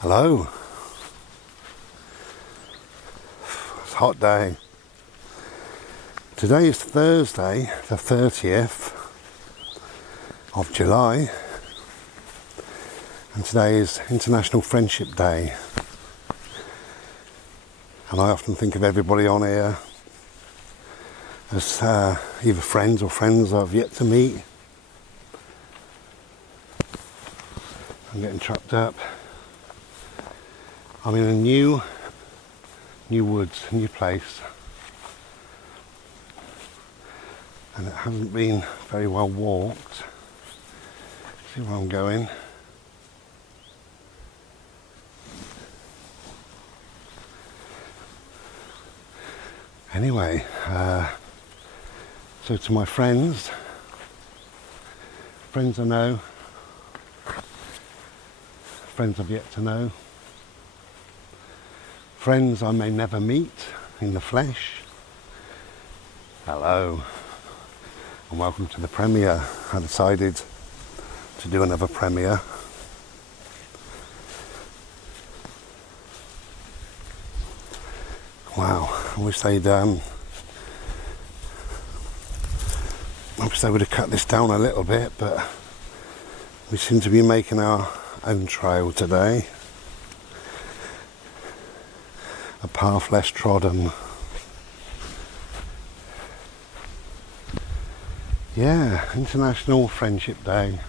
Hello. It's a hot day. Today is Thursday, the 30th of July, and today is International Friendship Day. And I often think of everybody on here as either friends or friends I've yet to meet. I'm getting trucked up. I'm in a new woods, a new place, and it hasn't been very well walked. See where I'm going. Anyway, so to my friends I know, friends I've yet to know, friends I may never meet in the flesh, hello, and welcome to the premiere. I decided to do another premiere. Wow, I wish they would have cut this down a little bit, but we seem to be making our own trail today. A path less trodden. Yeah, International Friendship Day.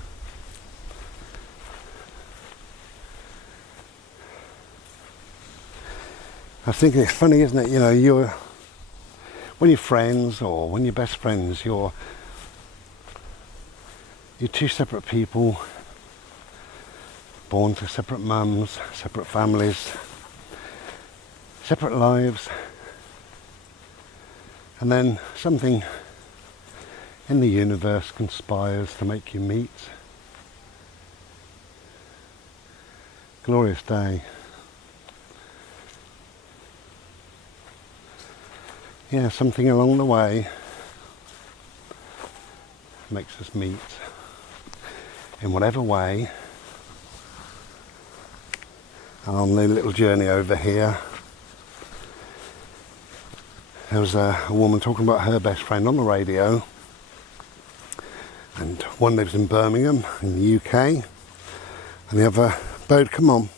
I think it's funny, isn't it? You know, when you're friends or when you're best friends, you're two separate people, born to separate mums, separate families, separate lives, and then something in the universe conspires to make you meet. Glorious day. Yeah, something along the way makes us meet in whatever way. And on the little journey over here, there was a woman talking about her best friend on the radio, and one lives in Birmingham in the UK, and the other, Bode, come on,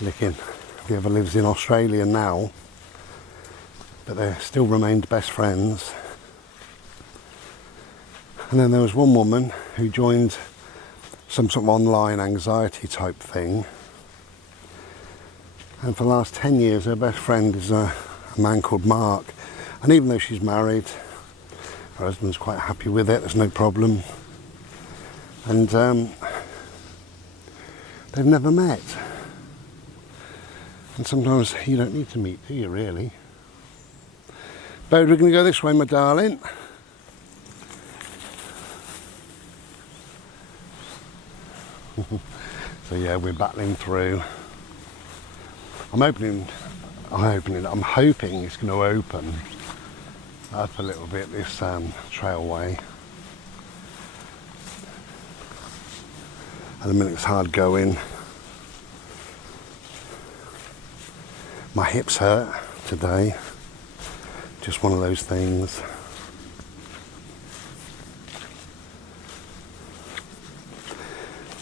licking, the other lives in Australia now, but they still remained best friends. And then there was one woman who joined some sort of online anxiety type thing, and for the last 10 years her best friend is a man called Mark, and even though she's married, her husband's quite happy with it, there's no problem, and they've never met. And sometimes you don't need to meet, do you, really? Bode, we're going to go this way, my darling. So yeah, we're battling through. I'm hoping it's going to open up a little bit, this trailway. At the minute it's hard going. My hips hurt today. Just one of those things.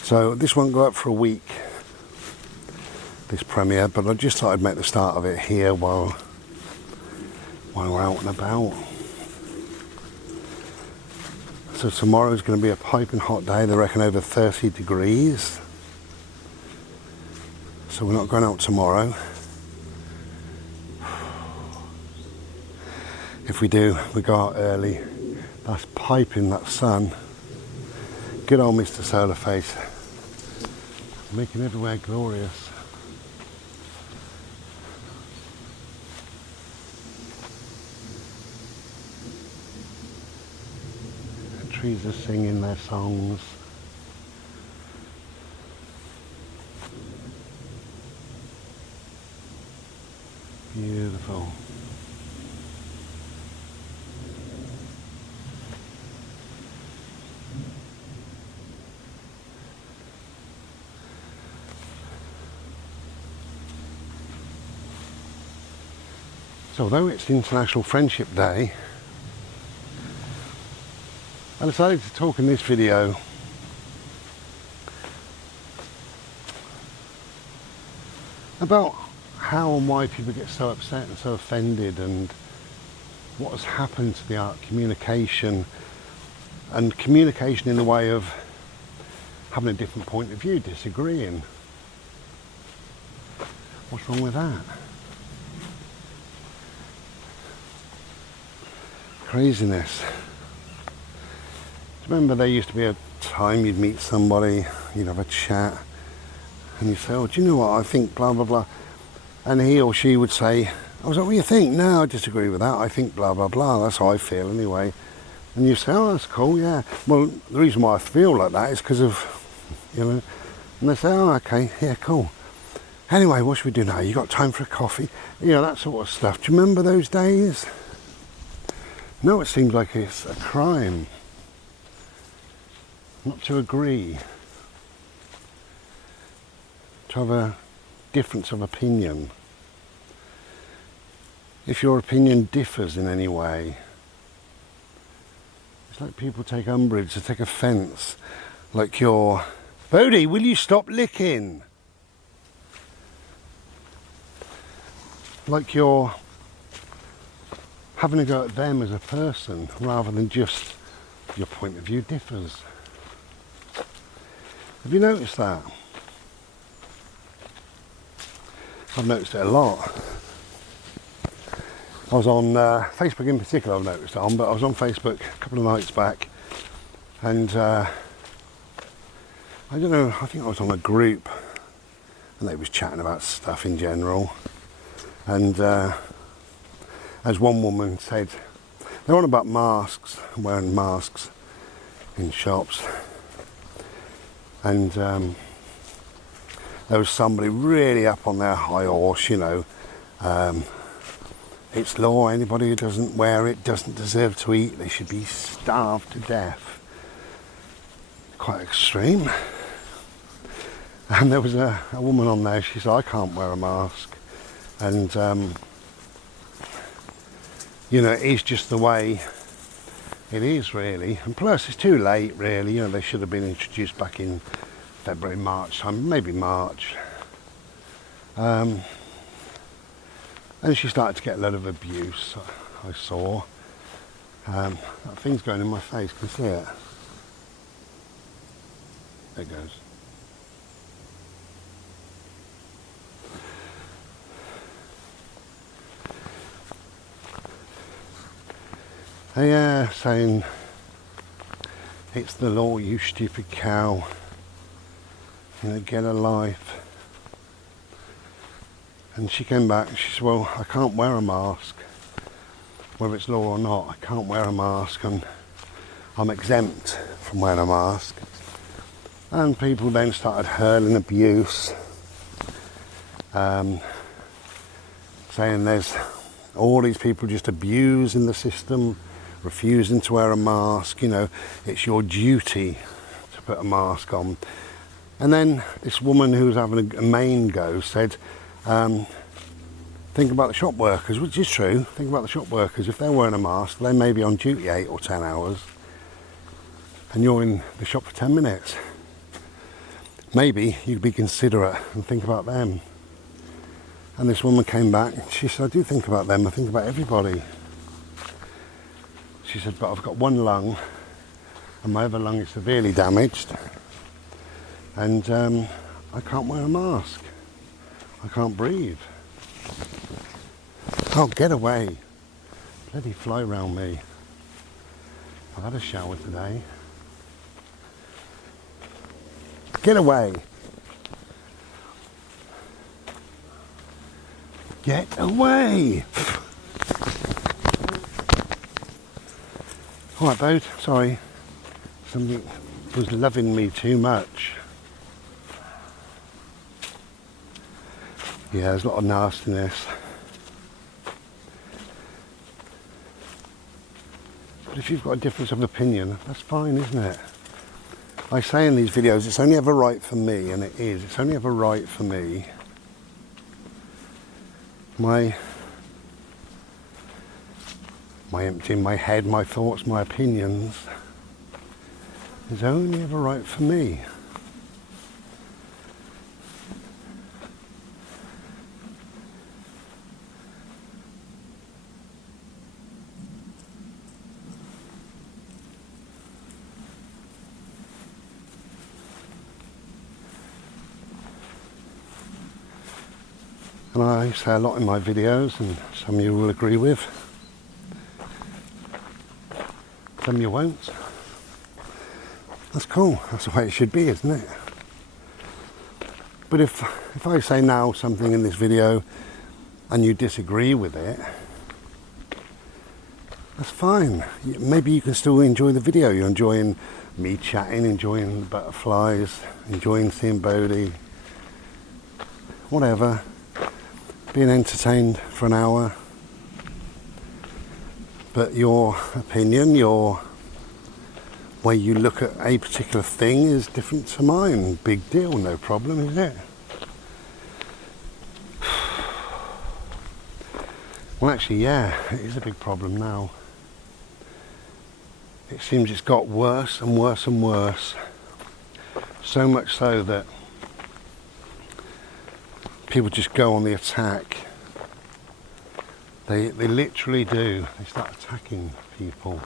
So this won't go up for a week, this premiere, but I just thought I'd make the start of it here while we're out and about. So tomorrow's going to be a piping hot day, they reckon over 30 degrees. So we're not going out tomorrow. If we do, we go out early. That's piping, that sun. Good old Mr. Solarface, making everywhere glorious. The trees are singing their songs. Beautiful. So although it's International Friendship Day, I decided to talk in this video about how and why people get so upset and so offended, and what has happened to the art of communication, and communication in the way of having a different point of view, disagreeing. What's wrong with that? Craziness. Remember, there used to be a time you'd meet somebody, you'd have a chat, and you'd say, oh, do you know what, I think blah blah blah, and he or she would say, I was like, what do you think? No, I disagree with that, I think blah blah blah, that's how I feel anyway. And you say, oh, that's cool, yeah. Well, the reason why I feel like that is because of, you know, and they say, oh, okay, yeah, cool. Anyway, what should we do now? You got time for a coffee? You know, that sort of stuff. Do you remember those days? No, it seems like it's a crime not to agree, to have a difference of opinion. If your opinion differs in any way, it's like people take umbrage, they take offence, like your, Bodhi, will you stop licking? Like you're having a go at them as a person, rather than just your point of view differs. Have you noticed that? I've noticed it a lot. I was on Facebook in particular, I've noticed it on, but I was on Facebook a couple of nights back, and I don't know, I think I was on a group, and they was chatting about stuff in general, and as one woman said, they're on about masks, wearing masks in shops, and there was somebody really up on their high horse, you know, it's law, anybody who doesn't wear it doesn't deserve to eat, they should be starved to death. Quite extreme. And there was a woman on there, she said, I can't wear a mask, and you know, it's just the way it is, really. And plus, it's too late, really. You know, they should have been introduced back in February, March time, maybe March. And she started to get a lot of abuse, I saw. That thing's going in my face, can you see it? There it goes. Yeah, saying, it's the law, you stupid cow. You know, get a life. And she came back and she said, well, I can't wear a mask. Whether it's law or not, I can't wear a mask, and I'm exempt from wearing a mask. And people then started hurling abuse, saying there's all these people just abusing the system, refusing to wear a mask, you know, it's your duty to put a mask on. And then this woman who was having a main go said, think about the shop workers, which is true. Think about the shop workers. If they're wearing a mask, they may be on duty 8 or 10 hours, and you're in the shop for 10 minutes. Maybe you'd be considerate and think about them. And this woman came back, and she said, I do think about them, I think about everybody. She said, but I've got one lung, and my other lung is severely damaged, and I can't wear a mask. I can't breathe. Oh, get away. Bloody fly round me. I've had a shower today. Get away. Get away. Alright, Bode, sorry. Something was loving me too much. Yeah, there's a lot of nastiness. But if you've got a difference of opinion, that's fine, isn't it? I say in these videos, it's only ever right for me, and it is. It's only ever right for me. My my emptying my head, my thoughts, my opinions is only ever right for me. And I say a lot in my videos, and some you will agree with, some you won't. That's cool, that's the way it should be, isn't it? But if I say now something in this video and you disagree with it, that's fine. Maybe you can still enjoy the video. You're enjoying me chatting, enjoying the butterflies, enjoying seeing Bodhi, whatever. Being entertained for an hour, but your opinion, your way you look at a particular thing is different to mine. Big deal, no problem, is it? Well, actually, yeah, it is a big problem now. It seems it's got worse and worse and worse, so much so that people just go on the attack. They literally do. They start attacking people.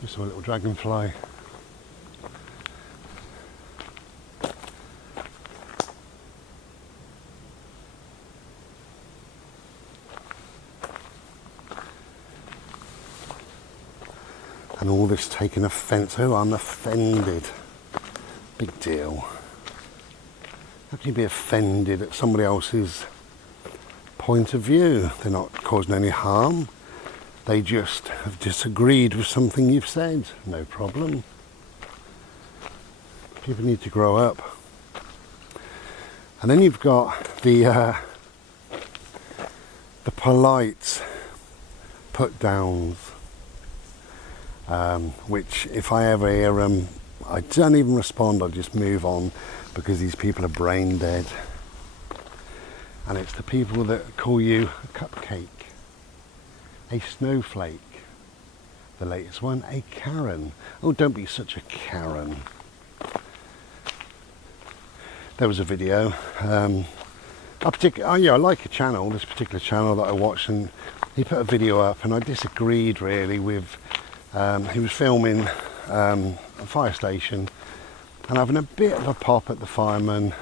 Just saw a little dragonfly. And all this taking offence. Oh, I'm offended. Big deal. How can you be offended at somebody else's point of view? They're not causing any harm. They just have disagreed with something you've said. No problem. People need to grow up. And then you've got the polite put downs. Which if I ever hear them, I don't even respond, I just move on, because these people are brain dead. And it's the people that call you a cupcake, a snowflake, the latest one, a Karen. Oh, don't be such a Karen. There was a video, I like a channel, this particular channel that I watched, and he put a video up and I disagreed really with. He was filming a fire station and having a bit of a pop at the fireman,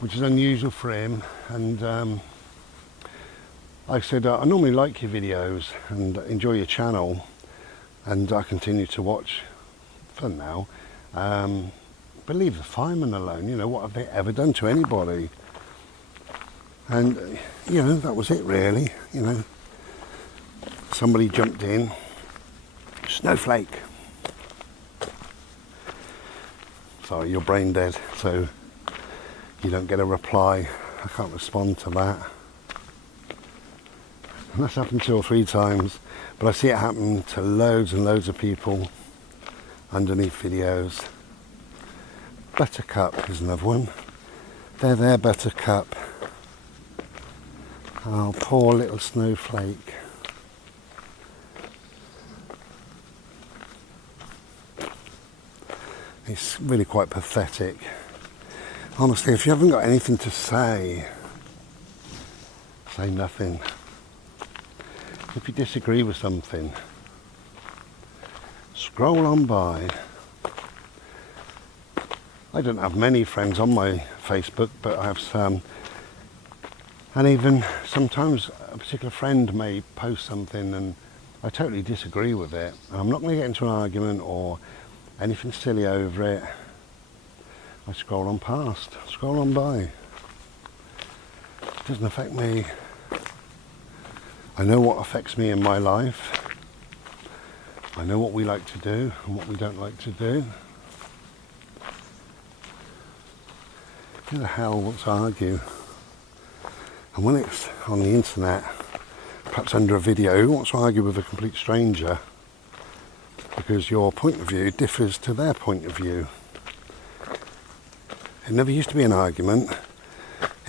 which is unusual for him. And I said, I normally like your videos and enjoy your channel, and I continue to watch for now. But leave the firemen alone. You know, what have they ever done to anybody? And you know, that was it really. You know, somebody jumped in. Snowflake. Sorry, you're brain dead, so you don't get a reply. I can't respond to that. And that's happened 2 or 3 times, but I see it happen to loads and loads of people underneath videos. Buttercup is another one. There, Buttercup. Oh, poor little snowflake. It's really quite pathetic. Honestly, if you haven't got anything to say, say nothing. If you disagree with something, scroll on by. I don't have many friends on my Facebook, but I have some. And even sometimes a particular friend may post something and I totally disagree with it. And I'm not going to get into an argument or anything silly over it. I scroll on past, scroll on by. It doesn't affect me. I know what affects me in my life. I know what we like to do and what we don't like to do. Who the hell wants to argue? And when it's on the internet, perhaps under a video, who wants to argue with a complete stranger? Because your point of view differs to their point of view. It never used to be an argument.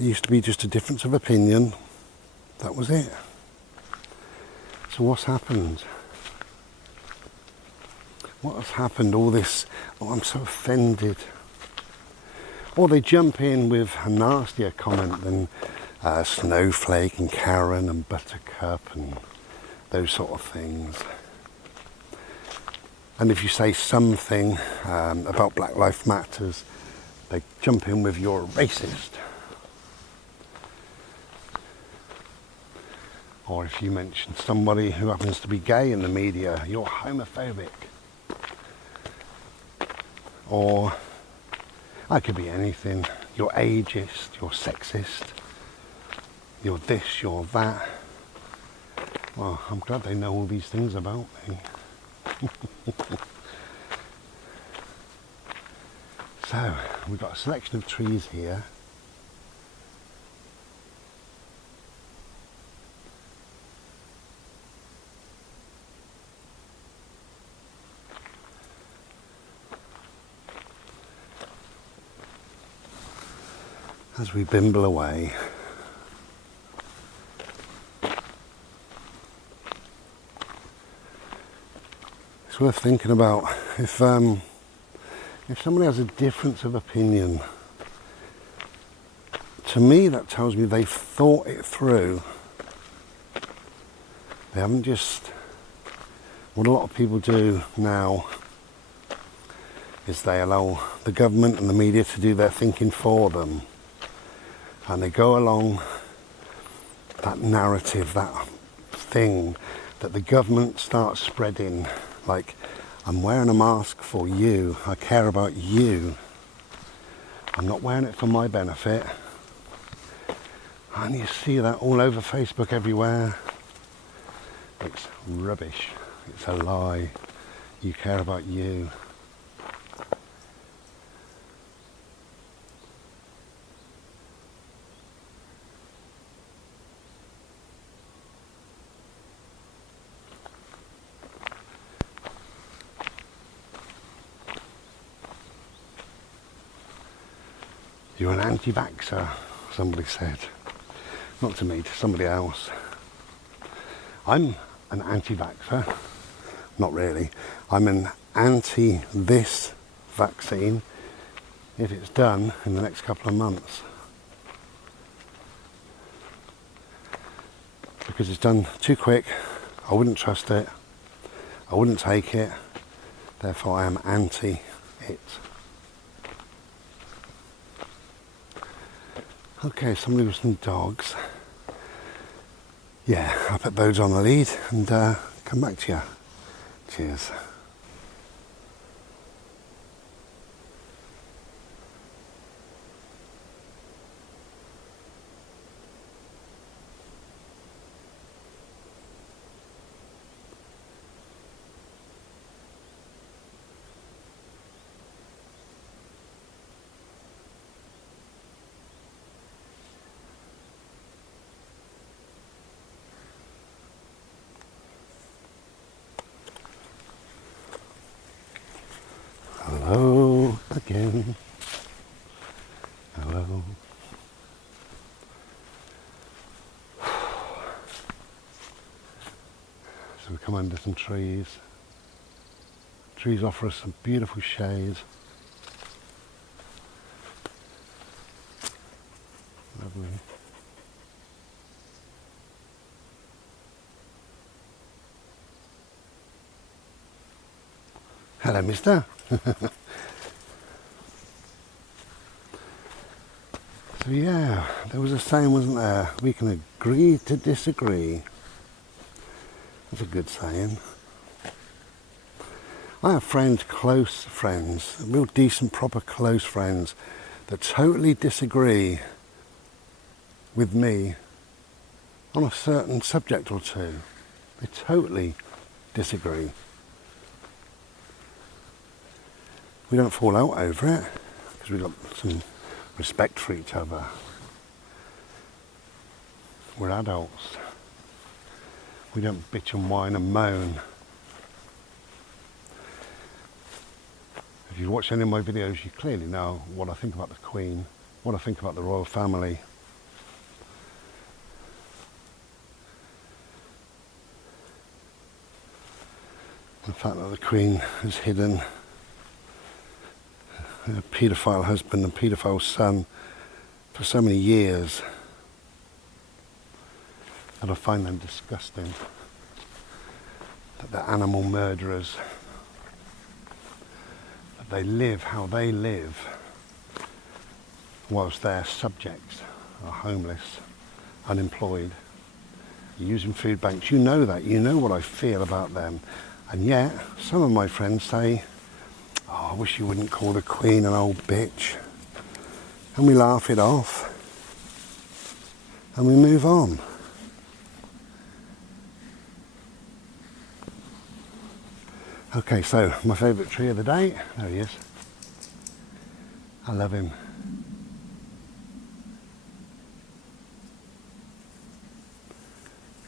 It used to be just a difference of opinion. That was it. So what's happened? What has happened? All this, oh, I'm so offended. Or they jump in with a nastier comment than Snowflake and Karen and Buttercup and those sort of things. And if you say something about Black Lives Matters, they jump in with you're a racist. Or if you mention somebody who happens to be gay in the media, you're homophobic. Or I could be anything. You're ageist, you're sexist, you're this, you're that. Well, I'm glad they know all these things about me. So, we've got a selection of trees here. As we bimble away, it's worth thinking about if somebody has a difference of opinion. To me, that tells me they've thought it through. They haven't just, what a lot of people do now is they allow the government and the media to do their thinking for them. And they go along that narrative, that thing that the government starts spreading, like, I'm wearing a mask for you, I care about you, I'm not wearing it for my benefit. And you see that all over Facebook everywhere. It's rubbish, it's a lie, you care about you. You're an anti-vaxxer, somebody said. Not to me, to somebody else. I'm an anti-vaxxer. Not really. I'm an anti this vaccine if it's done in the next couple of months. Because it's done too quick, I wouldn't trust it, I wouldn't take it, therefore I am anti it. Okay, somebody with some dogs. Yeah, I'll put those on the lead and come back to you. Cheers. Hello again. Hello. So we come under some trees. Trees offer us some beautiful shade. Lovely. Hello, mister. So yeah, there was a saying, wasn't there? We can agree to disagree. That's a good saying. I have friends, close friends, real decent, proper close friends that totally disagree with me on a certain subject or two. They totally disagree. We don't fall out over it because we've got some respect for each other. We're adults. We don't bitch and whine and moan. If you watch any of my videos, you clearly know what I think about the Queen, what I think about the royal family. The fact that the Queen has hidden her paedophile husband and paedophile son for so many years, that I find them disgusting. That they're animal murderers. That they live how they live whilst their subjects are homeless, unemployed, using food banks. You know that. You know what I feel about them. And yet, some of my friends say, oh, I wish you wouldn't call the Queen an old bitch. And we laugh it off. And we move on. Okay, so my favourite tree of the day. There he is. I love him.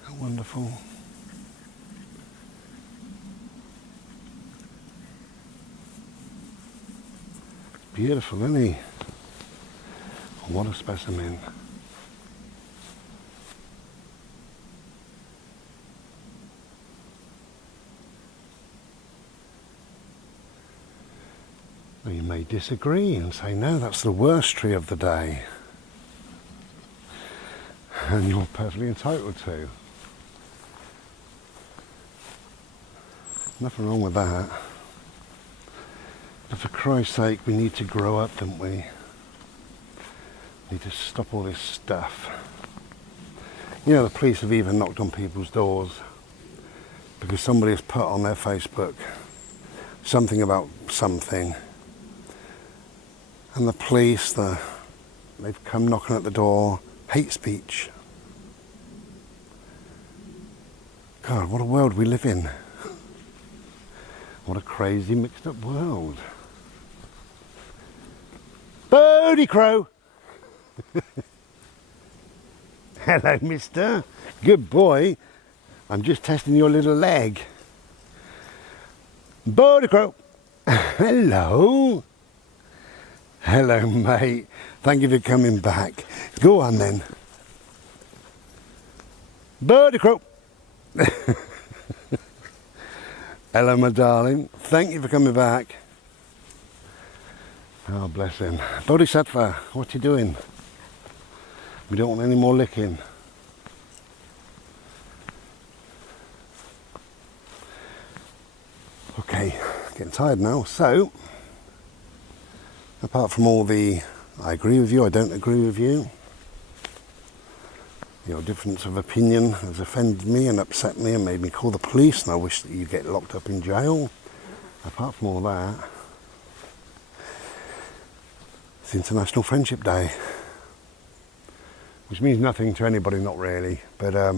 How wonderful. Beautiful, isn't he? What a specimen. Now you may disagree and say, no, that's the worst tree of the day. And you're perfectly entitled to. Nothing wrong with that. But for Christ's sake, we need to grow up, don't we? We need to stop all this stuff. You know, the police have even knocked on people's doors because somebody has put on their Facebook something about something. And the police, they've come knocking at the door. Hate speech. God, what a world we live in. What a crazy, mixed up world. Bodie Crow! Hello, mister. Good boy. I'm just testing your little leg. Bodie Crow! Hello. Hello, mate. Thank you for coming back. Go on then. Bodie Crow! Hello, my darling. Thank you for coming back. Oh, bless him. Bodhisattva, what you doing? We don't want any more licking. Okay, getting tired now. So, apart from all the I agree with you, I don't agree with you, your difference of opinion has offended me and upset me and made me call the police, and I wish that you get locked up in jail. Apart from all that, it's International Friendship Day, which means nothing to anybody, not really, but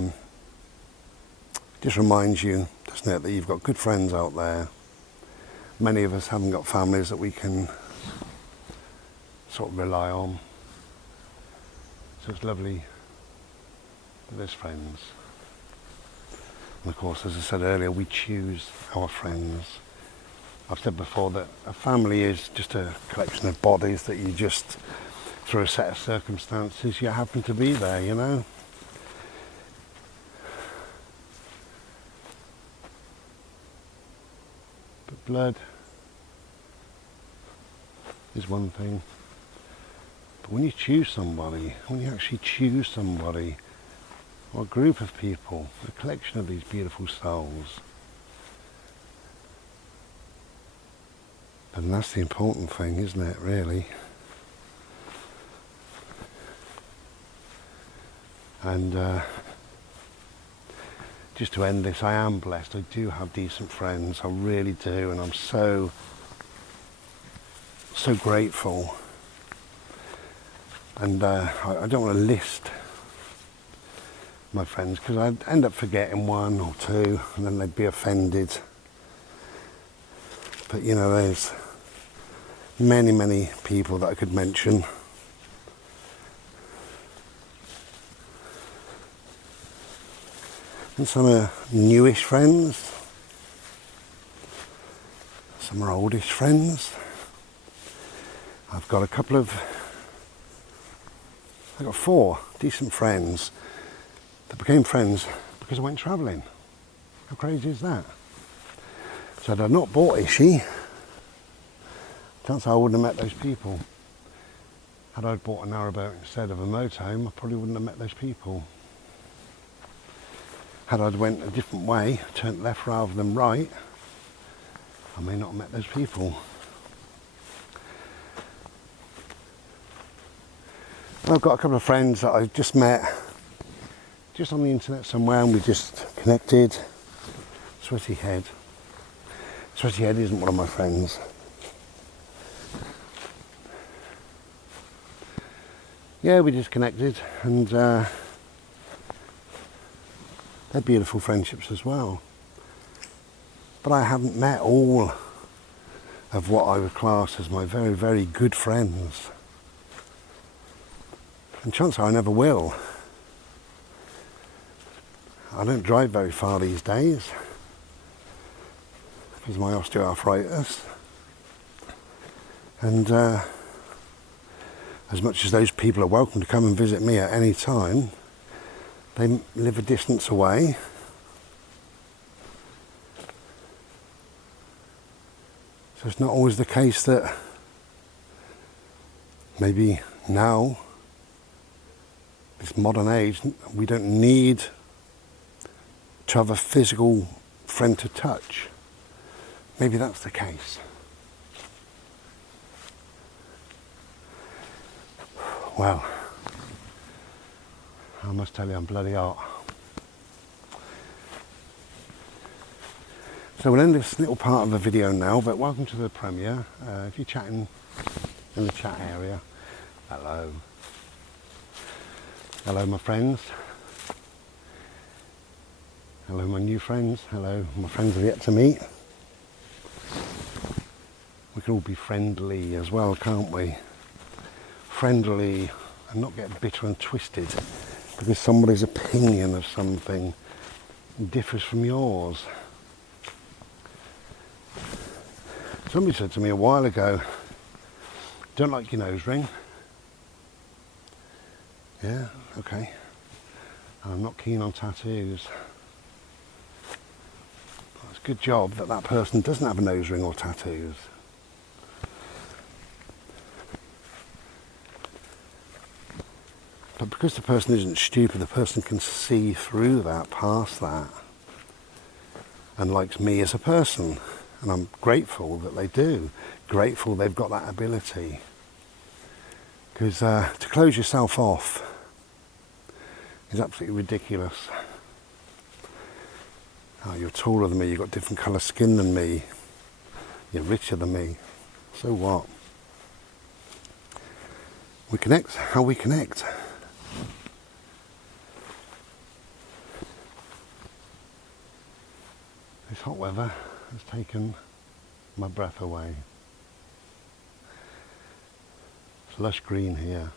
just reminds you, doesn't it, that you've got good friends out there. Many of us haven't got families that we can sort of rely on, so it's lovely that there's friends. And of course, as I said earlier, we choose our friends. I've said before that a family is just a collection of bodies that you just, through a set of circumstances, you happen to be there, you know. But blood is one thing. But when you choose somebody, when you actually choose somebody, or a group of people, a collection of these beautiful souls, and that's the important thing, isn't it, really? And just to end this, I am blessed. I do have decent friends, I really do, and I'm so grateful. And I don't want to list my friends because I'd end up forgetting one or two and then they'd be offended. But you know, there's many people that I could mention. And some are newish friends, some are oldish friends. I've got four decent friends that became friends because I went travelling. How crazy is that? So had I not bought Ishi, chances are I wouldn't have met those people. Had I bought a narrowboat instead of a motorhome, I probably wouldn't have met those people. Had I went a different way, turned left rather than right, I may not have met those people. I've got a couple of friends that I've just met just on the internet somewhere, and we just connected. Sweaty Head. Sweaty Head isn't one of my friends. Yeah, we just connected, and they're beautiful friendships as well. But I haven't met all of what I would class as my very, very good friends. And chances are I never will. I don't drive very far these days because of my osteoarthritis. And as much as those people are welcome to come and visit me at any time, they live a distance away. So it's not always the case that maybe now, this modern age, we don't need to have a physical friend to touch. Maybe that's the case. Well, I must tell you, I'm bloody hot. So we'll end this little part of the video now, but welcome to the premiere. If you're chatting in the chat area, hello. Hello my friends. Hello my new friends. Hello my friends I've yet to meet. We can all be friendly as well, can't we? Friendly and not get bitter and twisted because somebody's opinion of something differs from yours. Somebody said to me a while ago, don't like your nose ring. Yeah, okay. I'm not keen on tattoos. Well, it's a good job that that person doesn't have a nose ring or tattoos. But because the person isn't stupid, the person can see through that, past that, and likes me as a person. And I'm grateful that they do. Grateful they've got that ability. Because to close yourself off is absolutely ridiculous. Oh, you're taller than me, you've got different colour skin than me, you're richer than me. So what? We connect how we connect. This hot weather has taken my breath away. It's lush green here.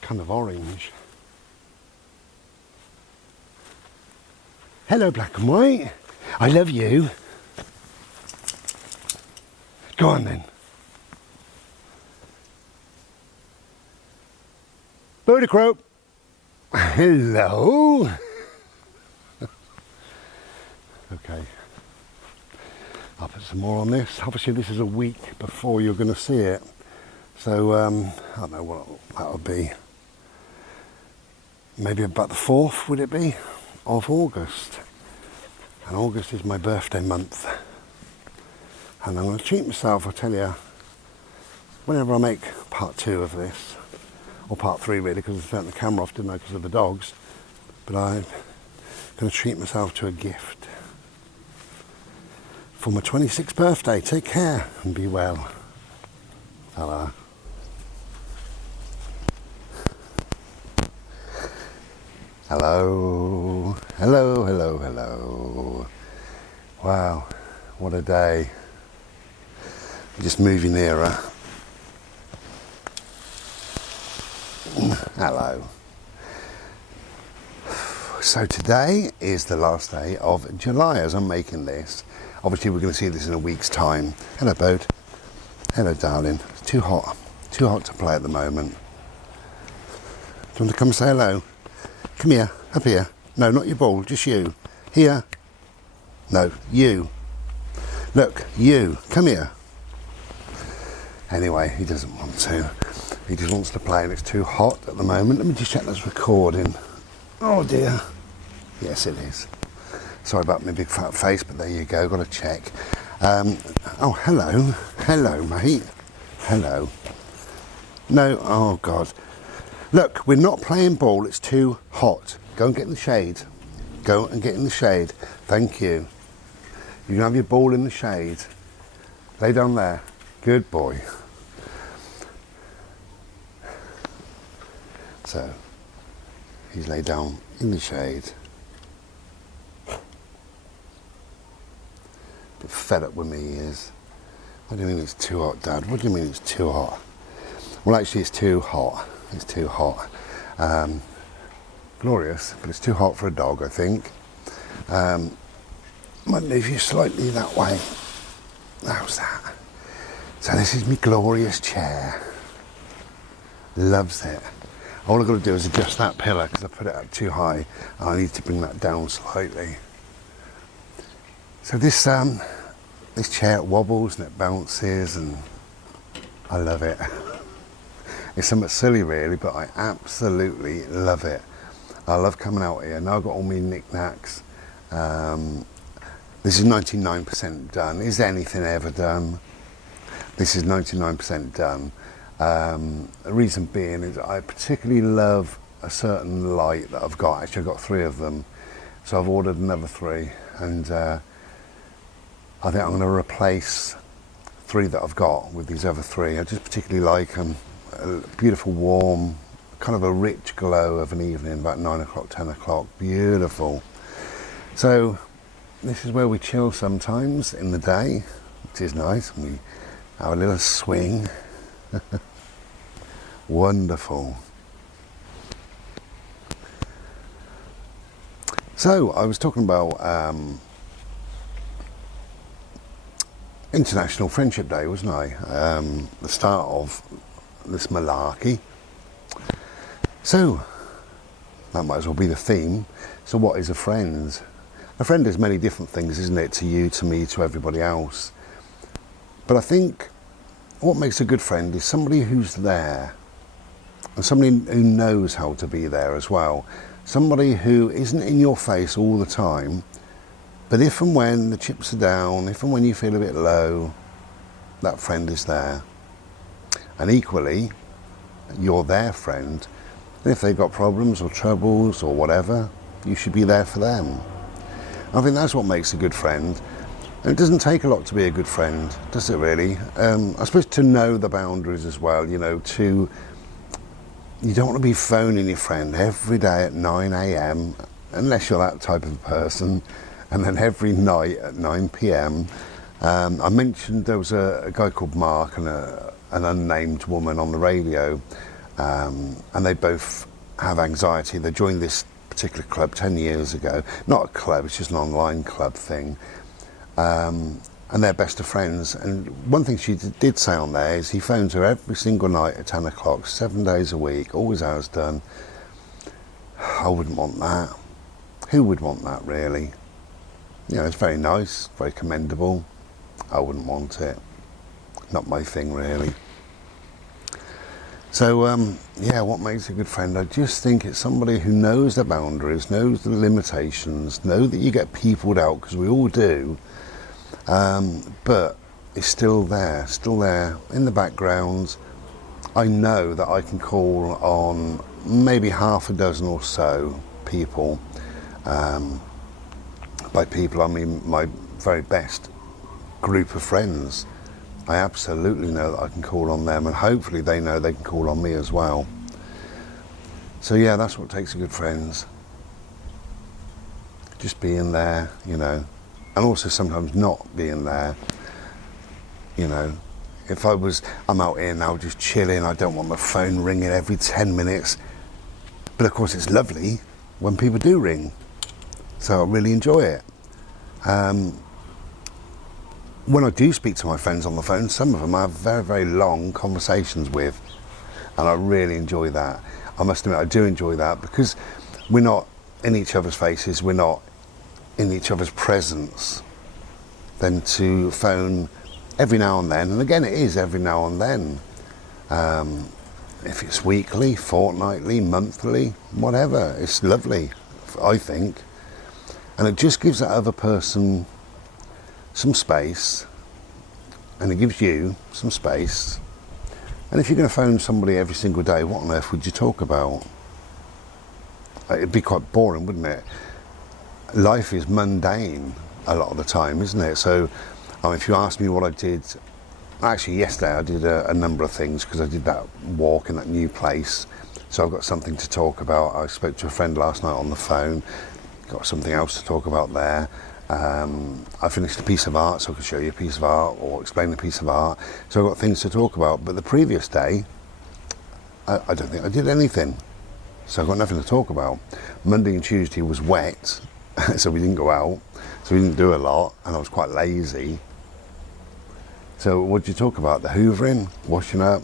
Kind of orange. Hello black and white. I love you. Go on then. Birdie crow. Hello. Okay. I'll put some more on this. Obviously this is a week before you're going to see it. So I don't know what that'll be. Maybe about the 4th, would it be? Of August. And August is my birthday month. And I'm going to treat myself, I tell you, whenever I make part 2 of this, or part 3 really, because I turned the camera off, didn't I, because of the dogs. But I'm going to treat myself to a gift. For my 26th birthday, take care and be well. Hello. Hello, hello, hello, hello. Wow, what a day. Just moving nearer. Hello. So today is the last day of July as I'm making this. Obviously we're going to see this in a week's time. Hello, boat. Hello, darling. It's too hot. Too hot to play at the moment. Do you want to come say hello? Come here. Up here. No, not your ball. Just you. Here. No, you. Look, you. Come here. Anyway, he doesn't want to. He just wants to play and it's too hot at the moment. Let me just check that's recording. Oh dear. Yes, it is. Sorry about my big fat face, but there you go. Got to check. Oh, hello. Hello, mate. Hello. No, oh God. Look, we're not playing ball. It's too hot. Go and get in the shade. Go and get in the shade. Thank you. You can have your ball in the shade. Lay down there. Good boy. So, he's laid down in the shade. Bit fed up with me, he is. What do you mean it's too hot, Dad? What do you mean it's too hot? Well, actually, it's too hot. It's too hot. Glorious, but it's too hot for a dog, I think. Might move you slightly that way. How's that? So this is my glorious chair. Loves it. All I've got to do is adjust that pillar because I put it up too high. I need to bring that down slightly. So this chair wobbles and it bounces and I love it. It's somewhat silly really, but I absolutely love it. I love coming out here. Now I've got all my knickknacks. This is 99% done. Is anything ever done? This is 99% done. The reason being is I particularly love a certain light that I've got. Actually, I've got 3 of them. So I've ordered another 3 and I think I'm going to replace 3 that I've got with these other 3. I just particularly like them. A beautiful, warm, kind of a rich glow of an evening, about 9 o'clock, 10 o'clock. Beautiful. So this is where we chill sometimes in the day, which is nice. We have a little swing. Wonderful. So I was talking about International Friendship Day, wasn't I? The start of this malarkey. So that might as well be the theme. So what is a friend? A friend is many different things, isn't it? To you, to me, to everybody else. But I think what makes a good friend is somebody who's there and somebody who knows how to be there as well. Somebody who isn't in your face all the time, but if and when the chips are down, if and when you feel a bit low, that friend is there. And equally, you're their friend. And if they've got problems or troubles or whatever, you should be there for them. I think that's what makes a good friend. And it doesn't take a lot to be a good friend, does it really? I suppose to know the boundaries as well, you know, you don't want to be phoning your friend every day at 9 a.m, unless you're that type of person, and then every night at 9 p.m. I mentioned there was a guy called Mark and an unnamed woman on the radio, and they both have anxiety. They joined this particular club 10 years ago. Not a club, it's just an online club thing. And they're best of friends. And one thing she did say on there is he phones her every single night at 10 o'clock, 7 days a week, always has done. I wouldn't want that. Who would want that, really? You know, it's very nice, very commendable. I wouldn't want it. Not my thing, really. So, yeah, what makes a good friend? I just think it's somebody who knows the boundaries, knows the limitations, know that you get peopled out, because we all do, but is still there in the background. I know that I can call on maybe half a dozen or so people. By people, I mean my very best group of friends. I absolutely know that I can call on them, and hopefully they know they can call on me as well. So yeah, that's what takes a good friend. Just being there, you know, and also sometimes not being there, you know. If I'm out here now just chilling, I don't want my phone ringing every 10 minutes. But of course it's lovely when people do ring. So I really enjoy it. when I do speak to my friends on the phone, some of them I have very, very long conversations with, and I really enjoy that. I must admit, I do enjoy that because we're not in each other's faces, we're not in each other's presence. Then to phone every now and then, and again it is every now and then, if it's weekly, fortnightly, monthly, whatever, it's lovely, I think. And it just gives that other person some space, and it gives you some space. And if you're going to phone somebody every single day, what on earth would you talk about? It'd be quite boring, wouldn't it? Life is mundane a lot of the time, isn't it? So if you ask me what I did, actually yesterday I did a number of things because I did that walk in that new place, so I've got something to talk about. I spoke to a friend last night on the phone, got something else to talk about there. I finished a piece of art, so I could show you a piece of art or explain a piece of art, so I've got things to talk about. But the previous day I don't think I did anything, so I've got nothing to talk about. Monday and Tuesday was wet so we didn't go out, so we didn't do a lot, and I was quite lazy. So what did you talk about? The hoovering, washing up,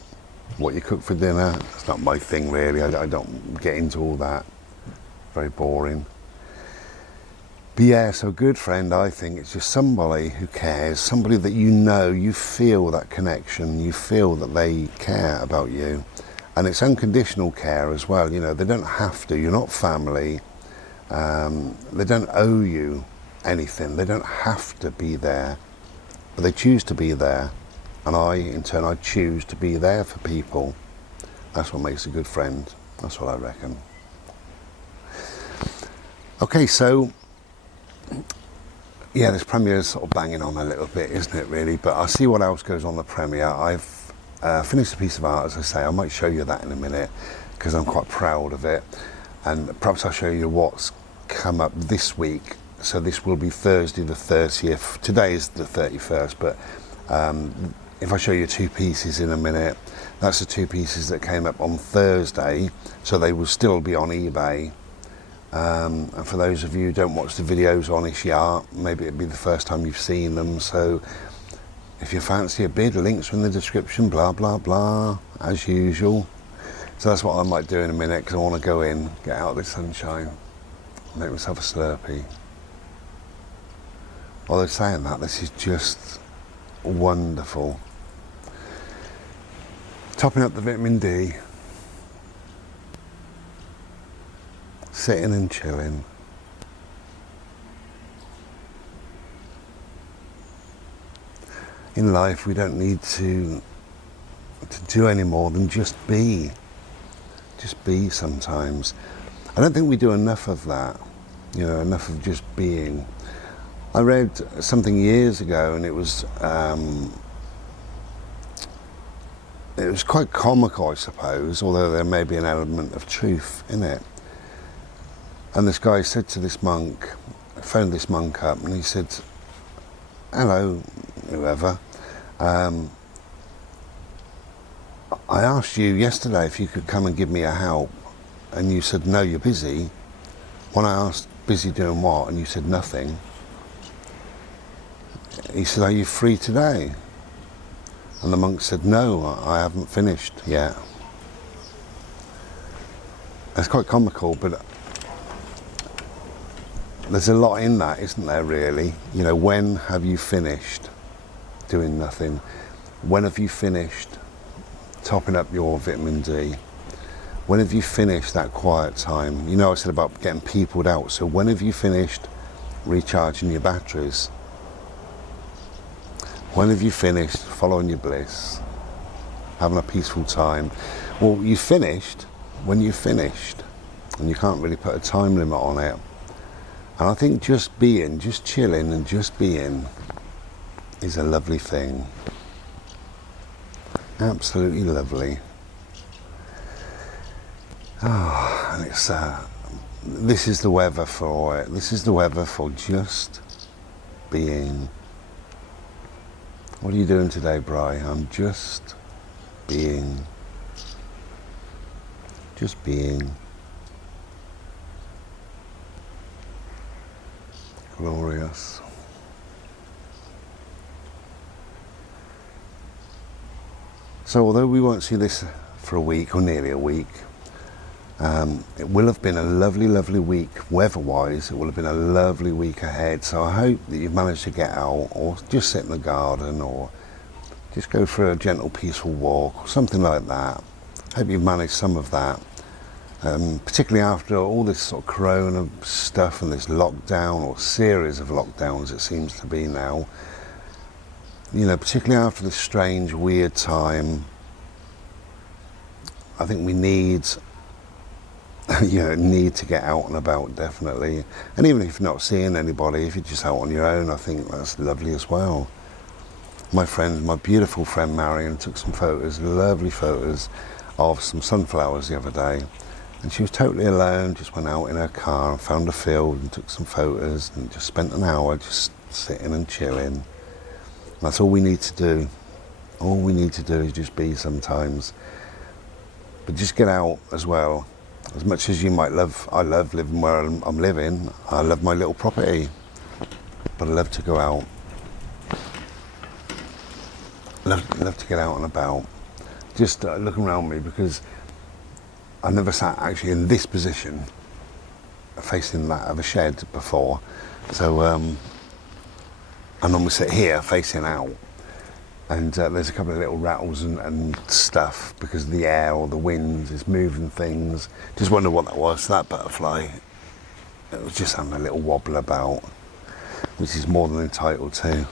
what you cook for dinner? It's not my thing really. I don't get into all that. Very boring. But yeah, so a good friend, I think, it's just somebody who cares, somebody that you know, you feel that connection, you feel that they care about you. And it's unconditional care as well, you know, they don't have to, you're not family, they don't owe you anything, they don't have to be there, but they choose to be there. And in turn, I choose to be there for people. That's what makes a good friend, that's what I reckon. Okay, so yeah, this premiere's sort of banging on a little bit, isn't it, really? But I'll see what else goes on the premiere. I've finished a piece of art, as I say. I might show you that in a minute because I'm quite proud of it. And perhaps I'll show you what's come up this week. So this will be Thursday the 30th. Today is the 31st, but if I show you two pieces in a minute, that's the two pieces that came up on Thursday. So they will still be on eBay. And for those of you who don't watch the videos on Ishi Art, maybe it'd be the first time you've seen them, so if you fancy a bid, links are in the description, blah blah blah, as usual. So that's what I might do in a minute, because I want to go in, get out of the sunshine, make myself a Slurpee. Although saying that, this is just wonderful. Topping up the vitamin D, sitting and chilling. In life, we don't need to do any more than just be. Just be sometimes. I don't think we do enough of that, you know, enough of just being. I read something years ago, and it was quite comical, I suppose, although there may be an element of truth in it. And this guy said to this monk, phoned this monk up, and he said, "Hello, whoever. I asked you yesterday if you could come and give me a help, and you said, no, you're busy. When I asked, busy doing what? And you said, nothing. He said, are you free today? And the monk said, no, I haven't finished yet." That's quite comical, but there's a lot in that, isn't there, really? You know, when have you finished doing nothing? When have you finished topping up your vitamin D? When have you finished that quiet time? You know, I said about getting peopled out. So when have you finished recharging your batteries? When have you finished following your bliss, having a peaceful time? Well, you finished when you finished, and you can't really put a time limit on it. And I think just being, just chilling and just being is a lovely thing. Absolutely lovely. Oh, and it's, this is the weather for it. This is the weather for just being. What are you doing today, Bri? I'm just being. Just being. Glorious. So although we won't see this for a week or nearly a week, it will have been a lovely, lovely week weather-wise. It will have been a lovely week ahead. So I hope that you've managed to get out or just sit in the garden or just go for a gentle, peaceful walk or something like that. Hope you've managed some of that. Particularly after all this sort of corona stuff and this lockdown or series of lockdowns it seems to be now. You know, particularly after this strange, weird time, I think we need to get out and about, definitely. And even if you're not seeing anybody, if you're just out on your own, I think that's lovely as well. My beautiful friend Marion took some photos, lovely photos of some sunflowers the other day. And she was totally alone, just went out in her car and found a field and took some photos and just spent an hour just sitting and chilling. That's all we need to do. All we need to do is just be sometimes. But just get out as well. As much as you might I love living where I'm living. I love my little property. But I love to go out. Love to get out and about. Just looking around me, because I never sat actually in this position facing that of a shed before. So I normally sit here facing out, and there's a couple of little rattles and stuff because the air or the wind is moving things. Just wonder what that was. That butterfly, it was just having a little wobble about, which is more than entitled to.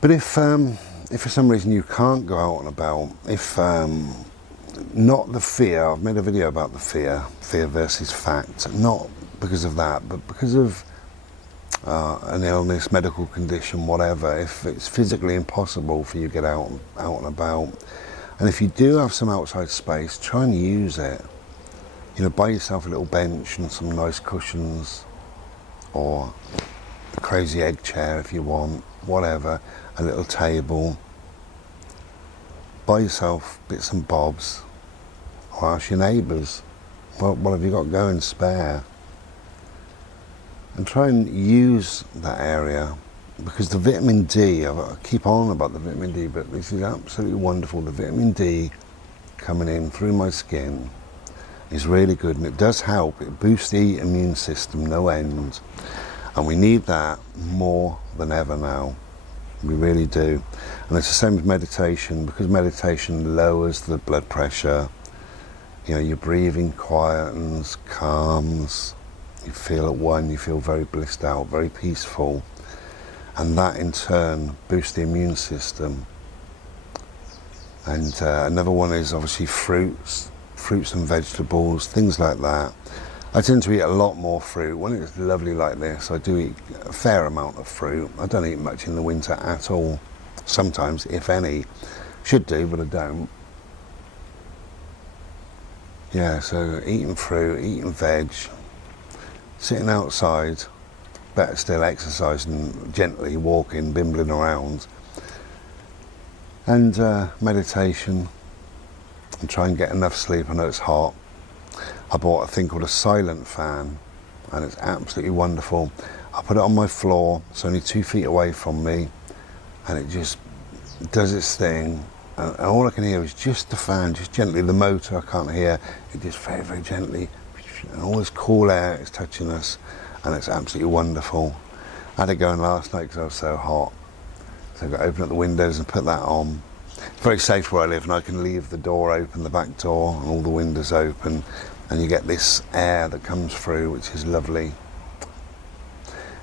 But if for some reason you can't go out and about, if not the fear, I've made a video about the fear versus fact, not because of that, but because of an illness, medical condition, whatever. If it's physically impossible for you to get out and about, and if you do have some outside space, try and use it. You know, buy yourself a little bench and some nice cushions, or a crazy egg chair if you want, whatever, a little table. Buy yourself bits and bobs, or ask your neighbours, what have you got going spare? And try and use that area, because the vitamin D, I keep on about the vitamin D, but this is absolutely wonderful. The vitamin D coming in through my skin is really good, and it does help. It boosts the immune system no end, and we need that more than ever now. We really do. And it's the same with meditation, because meditation lowers the blood pressure. You know, your breathing quietens, calms, you feel at one, you feel very blissed out, very peaceful, and that in turn boosts the immune system. And another one is obviously fruits and vegetables, things like that. I tend to eat a lot more fruit. When it's lovely like this, I do eat a fair amount of fruit. I don't eat much in the winter at all. Sometimes, if any. Should do, but I don't. Yeah, so eating fruit, eating veg, sitting outside, better still exercising, gently walking, bimbling around, and meditation, and try and get enough sleep. I know it's hot. I bought a thing called a silent fan, and it's absolutely wonderful. I put it on my floor, it's only 2 feet away from me, and it just does its thing, and all I can hear is just the fan, just gently. The motor I can't hear, it just very, very gently, and all this cool air is touching us, and it's absolutely wonderful. I had it going last night because I was so hot, so I got to open up the windows and put that on. It's very safe where I live, and I can leave the door open, the back door, and all the windows open, and you get this air that comes through, which is lovely.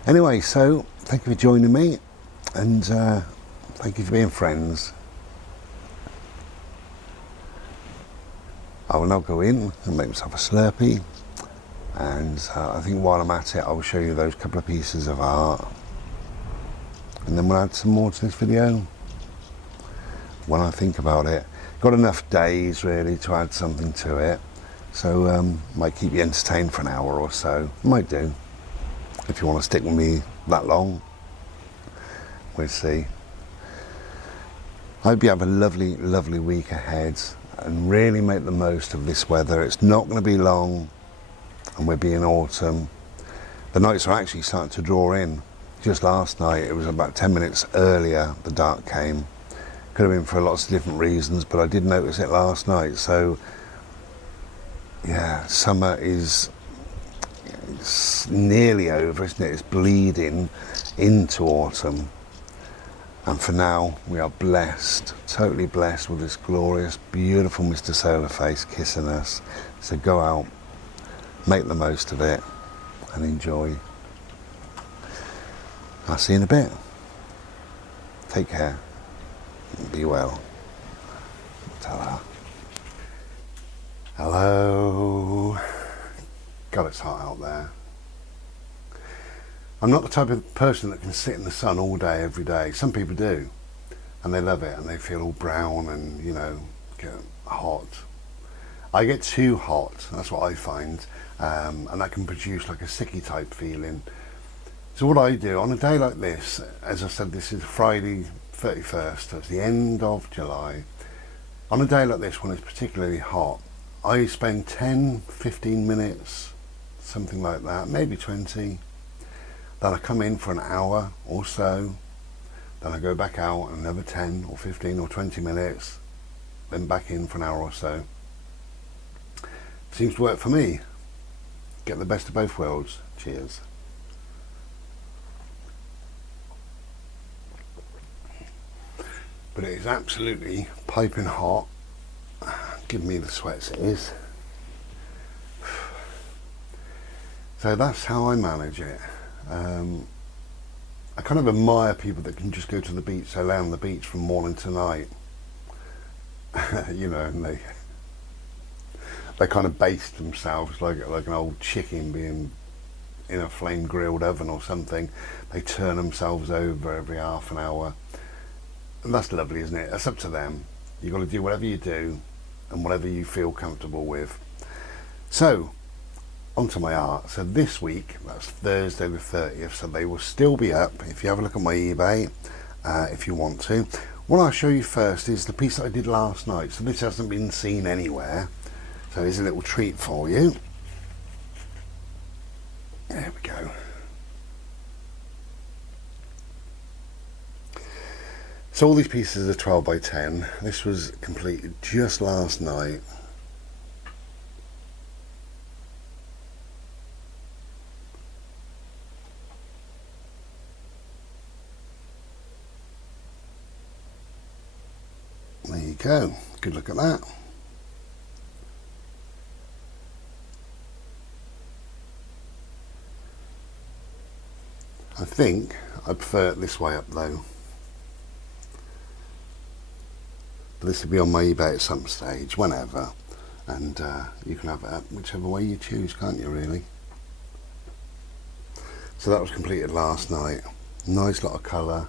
Anyway, so thank you for joining me, and thank you for being friends. I will now go in and make myself a Slurpee, and I think while I'm at it, I will show you those couple of pieces of art, and then we'll add some more to this video when I think about it. Got enough days really to add something to it, so might keep you entertained for an hour or so. Might do, if you want to stick with me that long. We'll see. I hope you have a lovely, lovely week ahead, and really make the most of this weather. It's not going to be long, and we'll be in autumn. The nights are actually starting to draw in. just last night. It was about 10 minutes earlier the dark came. Could have been for lots of different reasons, but I did notice it last night. So yeah, summer is it's nearly over, isn't it? It's bleeding into autumn. And for now, we are blessed, totally blessed with this glorious, beautiful Mr. Solar Face kissing us. So go out, make the most of it, and enjoy. I'll see you in a bit. Take care. Be well. Ta-ra. Hello. God, it's hot out there. I'm not the type of person that can sit in the sun all day, every day. Some people do, and they love it, and they feel all brown and, you know, get hot. I get too hot, that's what I find, and that can produce like a sicky type feeling. So what I do on a day like this, as I said, this is Friday 31st, so it's the end of July. On a day like this, when it's particularly hot, I spend 10-15 minutes, something like that, maybe 20. Then I come in for an hour or so, then I go back out another 10 or 15 or 20 minutes, then back in for an hour or so. Seems to work for me. Get the best of both worlds. Cheers. But it is absolutely piping hot. Give me the sweats it is. So that's how I manage it. I kind of admire people that can just go to the beach, they lay on the beach from morning to night. You know, and they kind of baste themselves like an old chicken being in a flame grilled oven or something. They turn themselves over every half an hour. And that's lovely, isn't it? That's up to them. You've got to do whatever you do and whatever you feel comfortable with. So, onto my art. So this week, that's Thursday the 30th, so they will still be up if you have a look at my eBay, if you want to. What I'll show you first is the piece that I did last night. So this hasn't been seen anywhere. So here's a little treat for you. There we go. So all these pieces are 12 by 10. This was completed just last night. There you go. Good look at that. I think I prefer it this way up though. But this will be on my eBay at some stage, whenever. And you can have it up whichever way you choose, can't you really? So that was completed last night. Nice lot of colour.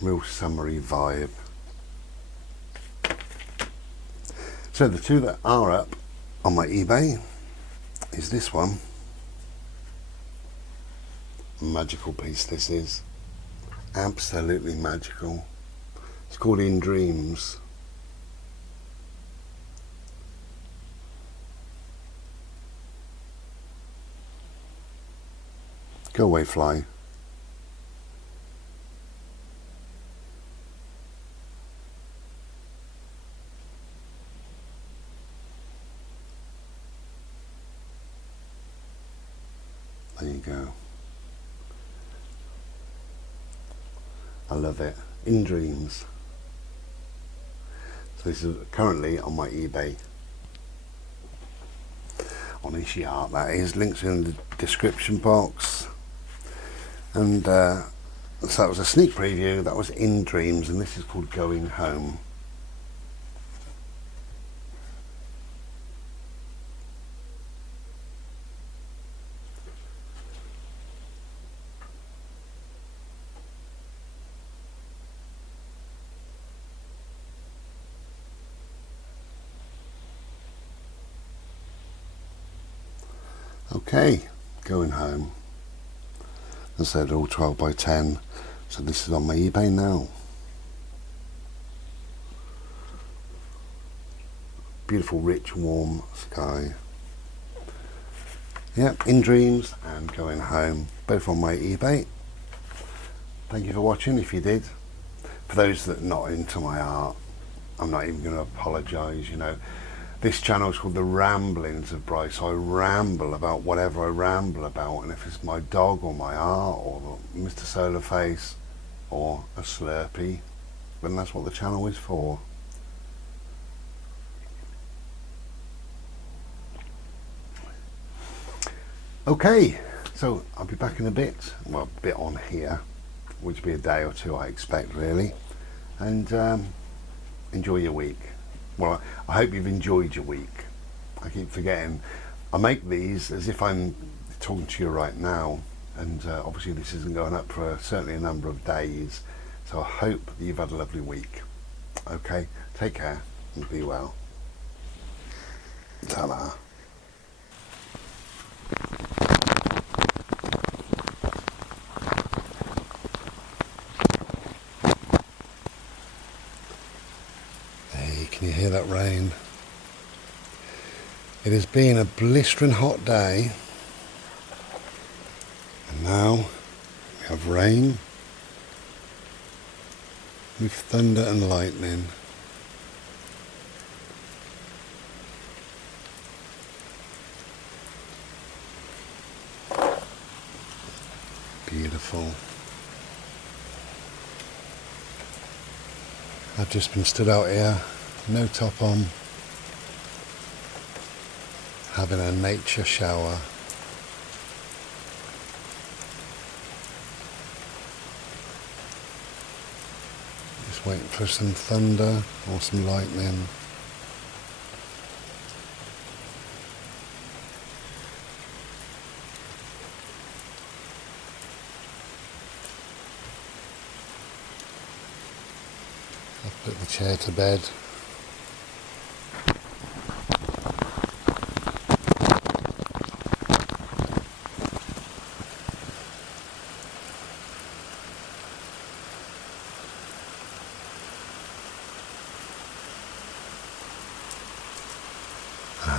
Real summery vibe. So the two that are up on my eBay is this one. Magical piece this is. Absolutely magical. It's called In Dreams. Go away, fly. There you go. I love it. In Dreams. So this is currently on my eBay. On Ishiart, that is. Links in the description box. And so that was a sneak preview. That was In Dreams, and this is called Going Home. Okay, Going Home. As I said, all 12 by 10. So this is on my eBay now. Beautiful, rich, warm sky. Yep, In Dreams and Going Home, both on my eBay. Thank you for watching, if you did. For those that are not into my art, I'm not even going to apologise, you know. This channel is called The Ramblings of Bryce. I ramble about whatever I ramble about, and if it's my dog or my art or Mr. Solarface or a Slurpee, then that's what the channel is for. Okay, so I'll be back in a bit, well, a bit on here, which will be a day or two I expect really, and enjoy your week. Well, I hope you've enjoyed your week. I keep forgetting, I make these as if I'm talking to you right now, and obviously this isn't going up for certainly a number of days, so I hope that you've had a lovely week. Okay, take care and be well. Ta-da. Hey, can you hear that rain? It has been a blistering hot day, and now we have rain with thunder and lightning. Beautiful. I've just been stood out here, no top on, having a nature shower. Just waiting for some thunder or some lightning. I've put the chair to bed.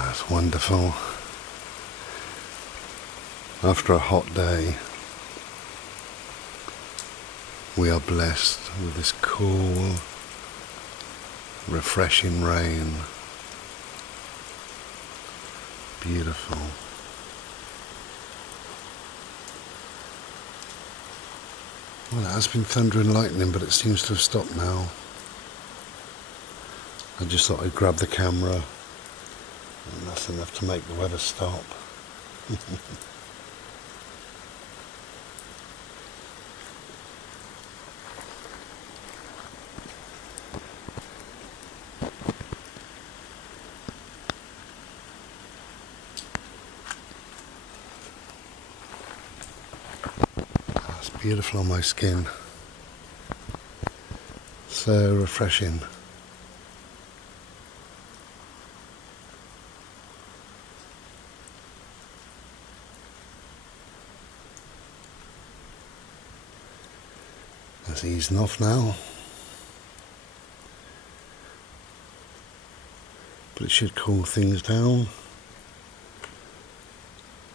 It's wonderful. After a hot day, we are blessed with this cool, refreshing rain. Beautiful. Well, it has been thunder and lightning, but it seems to have stopped now. I just thought I'd grab the camera, and that's enough to make the weather stop. That's beautiful on my skin. So refreshing. That's easing off now, but it should cool things down.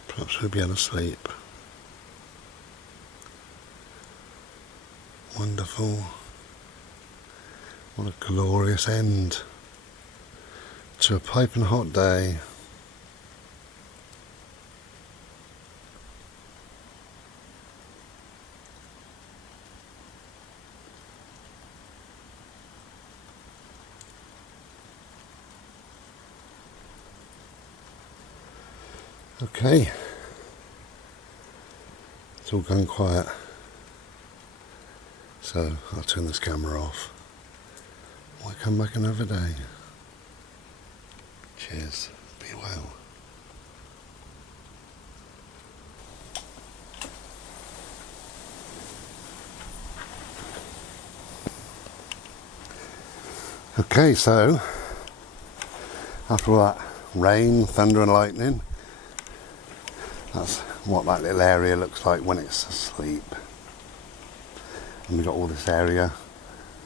Perhaps we'll be able to sleep. Wonderful. What a glorious end to a piping hot day. Okay, it's all gone quiet, so I'll turn this camera off. I'll come back another day. Cheers, be well. Okay, so after all that rain, thunder and lightning, that's what that little area looks like when it's asleep. And we've got all this area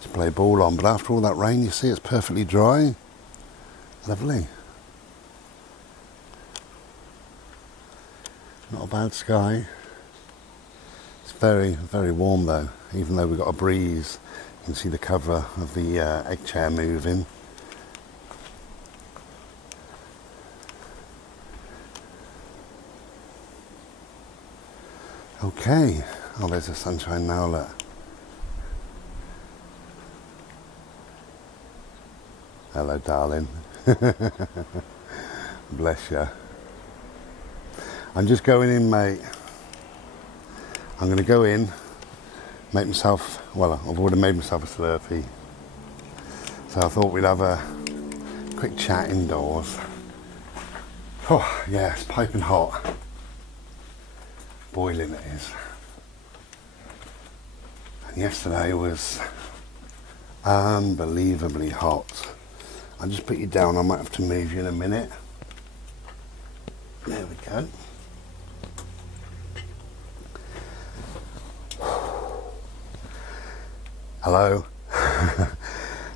to play ball on, but after all that rain, you see it's perfectly dry. Lovely. Not a bad sky. It's very, very warm though, even though we've got a breeze. You can see the cover of the egg chair moving. Okay, oh, there's the sunshine now, look. Hello, darling. Bless you. I'm just going in, mate. I'm going to go in, make myself, well, I've already made myself a Slurpee. So I thought we'd have a quick chat indoors. Oh, yeah, it's piping hot. Boiling it is. And yesterday was unbelievably hot. I'll just put you down, I might have to move you in a minute. There we go. Hello.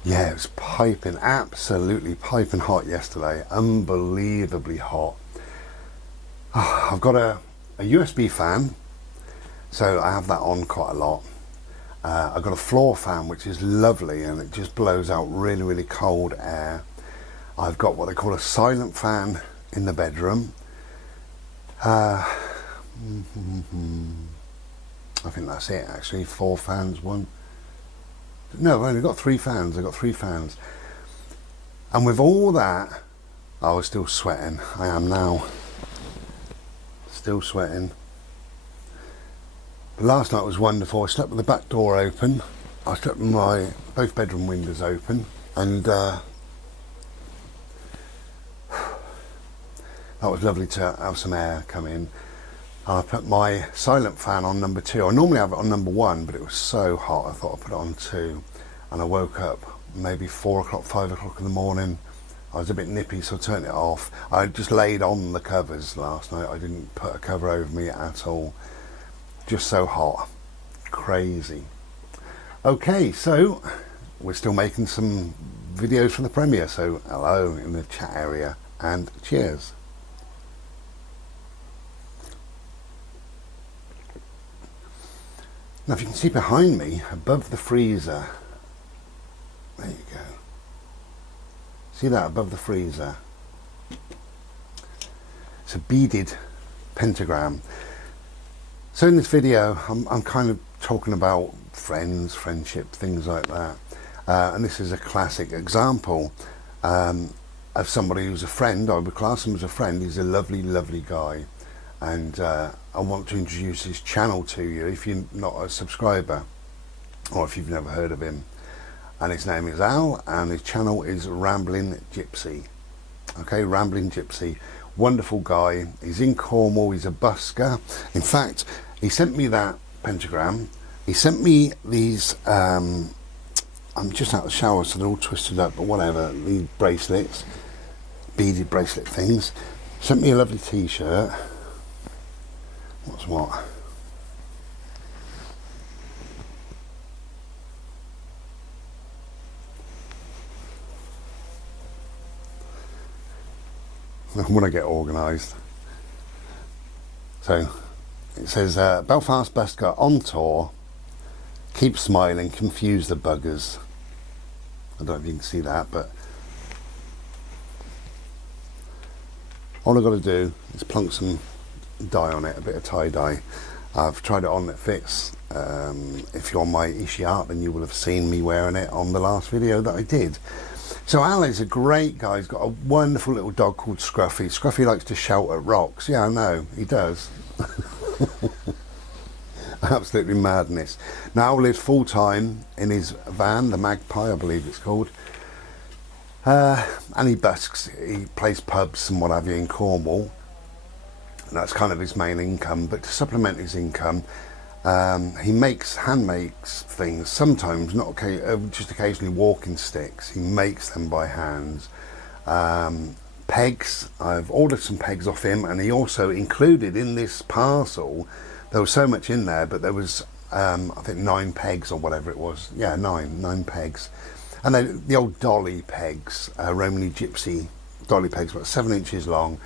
Yeah, it was piping, absolutely piping hot yesterday. Unbelievably hot. Oh, I've got a USB fan, so I have that on quite a lot. I've got a floor fan which is lovely and it just blows out really, really cold air. I've got what they call a silent fan in the bedroom. I think that's it actually, 4 fans, one. No, I've only got 3 fans. I've got 3 fans. And with all that, I was still sweating. I am now. Still sweating. But last night was wonderful. I slept with the back door open. I slept with my both bedroom windows open. And that was lovely to have some air come in. I put my silent fan on number 2. I normally have it on number 1, but it was so hot I thought I'd put it on 2. And I woke up maybe 4 o'clock, 5 o'clock in the morning. I was a bit nippy, so I turned it off. I just laid on the covers last night. I didn't put a cover over me at all. Just so hot. Crazy. Okay, so we're still making some videos for the premiere. So hello in the chat area and cheers. Now, if you can see behind me, above the freezer, there you go. See that above the freezer? It's a beaded pentagram. So in this video, I'm kind of talking about friends, friendship, things like that. And this is a classic example of somebody who's a friend. I would class him as a friend. He's a lovely, lovely guy. And I want to introduce his channel to you if you're not a subscriber or if you've never heard of him. And his name is Al and his channel is Rambling Gypsy. Okay, Rambling Gypsy. Wonderful guy. He's in Cornwall. He's a busker. In fact, he sent me that pentagram. He sent me these, I'm just out of the shower so they're all twisted up, but whatever, these bracelets, beaded bracelet things. Sent me a lovely t-shirt. What's what? When I get organised. So it says Belfast busker on tour, keep smiling, confuse the buggers. I don't know if you can see that, but all I've got to do is plunk some dye on it, a bit of tie-dye. I've tried it on, it fits. If you're on my Ishi Art, then you will have seen me wearing it on the last video that I did. So Al is a great guy. He's got a wonderful little dog called Scruffy. Scruffy likes to shout at rocks. Yeah, I know, he does. Absolutely madness. Now Al lives full-time in his van, the Magpie, I believe it's called. And he busks, he plays pubs and what have you in Cornwall. And that's kind of his main income, but to supplement his income, he hand makes things, sometimes, not just occasionally walking sticks. He makes them by hand. Pegs, I've ordered some pegs off him, and he also included in this parcel, there was so much in there, but there was, I think 9 pegs or whatever it was. Yeah, nine pegs. And then the old dolly pegs, Romany Gypsy dolly pegs, about 7 inches long.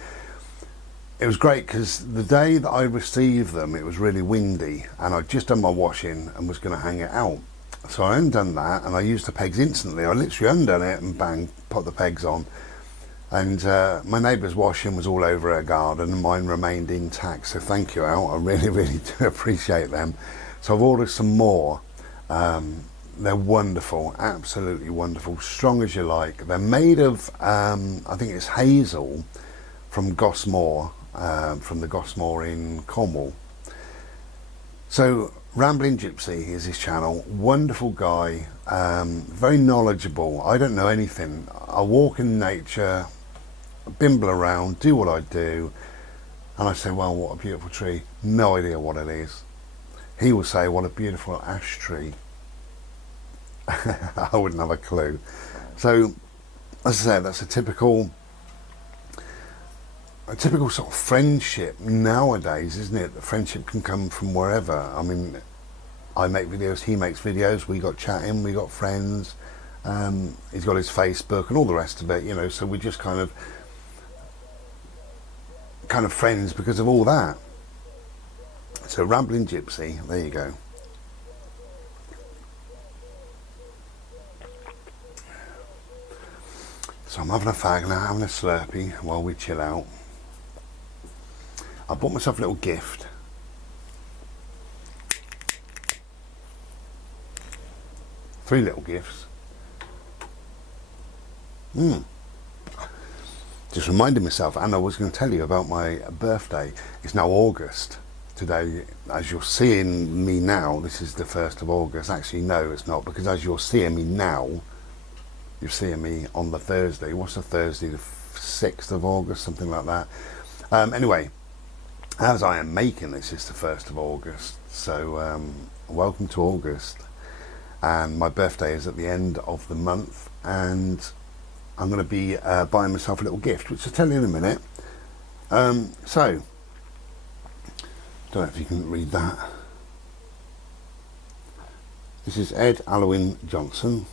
it was great because the day that I received them, it was really windy, and I'd just done my washing and was going to hang it out. So I undone that, and I used the pegs instantly. I literally undone it and bang, put the pegs on. And my neighbour's washing was all over her garden, and mine remained intact. So thank you, Al. I really, really do appreciate them. So I've ordered some more. They're wonderful, absolutely wonderful, strong as you like. They're made of, I think it's hazel from Gosmore, from the Gosmore in Cornwall. So Rambling Gypsy is his channel. Wonderful guy, very knowledgeable. I don't know anything. I walk in nature, bimble around, do what I do, and I say, well, what a beautiful tree. No idea what it is. He will say, what a beautiful ash tree. I wouldn't have a clue. So, as I said, that's a typical sort of friendship nowadays, isn't it? The friendship can come from wherever. I mean, I make videos, he makes videos, we got chatting, we got friends, he's got his Facebook and all the rest of it, you know, so we just kind of friends because of all that. So Rambling Gypsy, there you go. So I'm having a fag now, having a Slurpee while we chill out. I bought myself a little gift. Three little gifts. Just reminded myself, and I was going to tell you about my birthday. It's now August. Today, as you're seeing me now, this is the 1st of August. Actually, no, it's not, because as you're seeing me now, you're seeing me on the Thursday. What's the Thursday? The 6th of August, something like that. Anyway, as I am making this, it's the 1st of August. So, welcome to August. And my birthday is at the end of the month, and I'm going to be buying myself a little gift, which I'll tell you in a minute. So, don't know if you can read that. This is Ed Alwyn Johnson.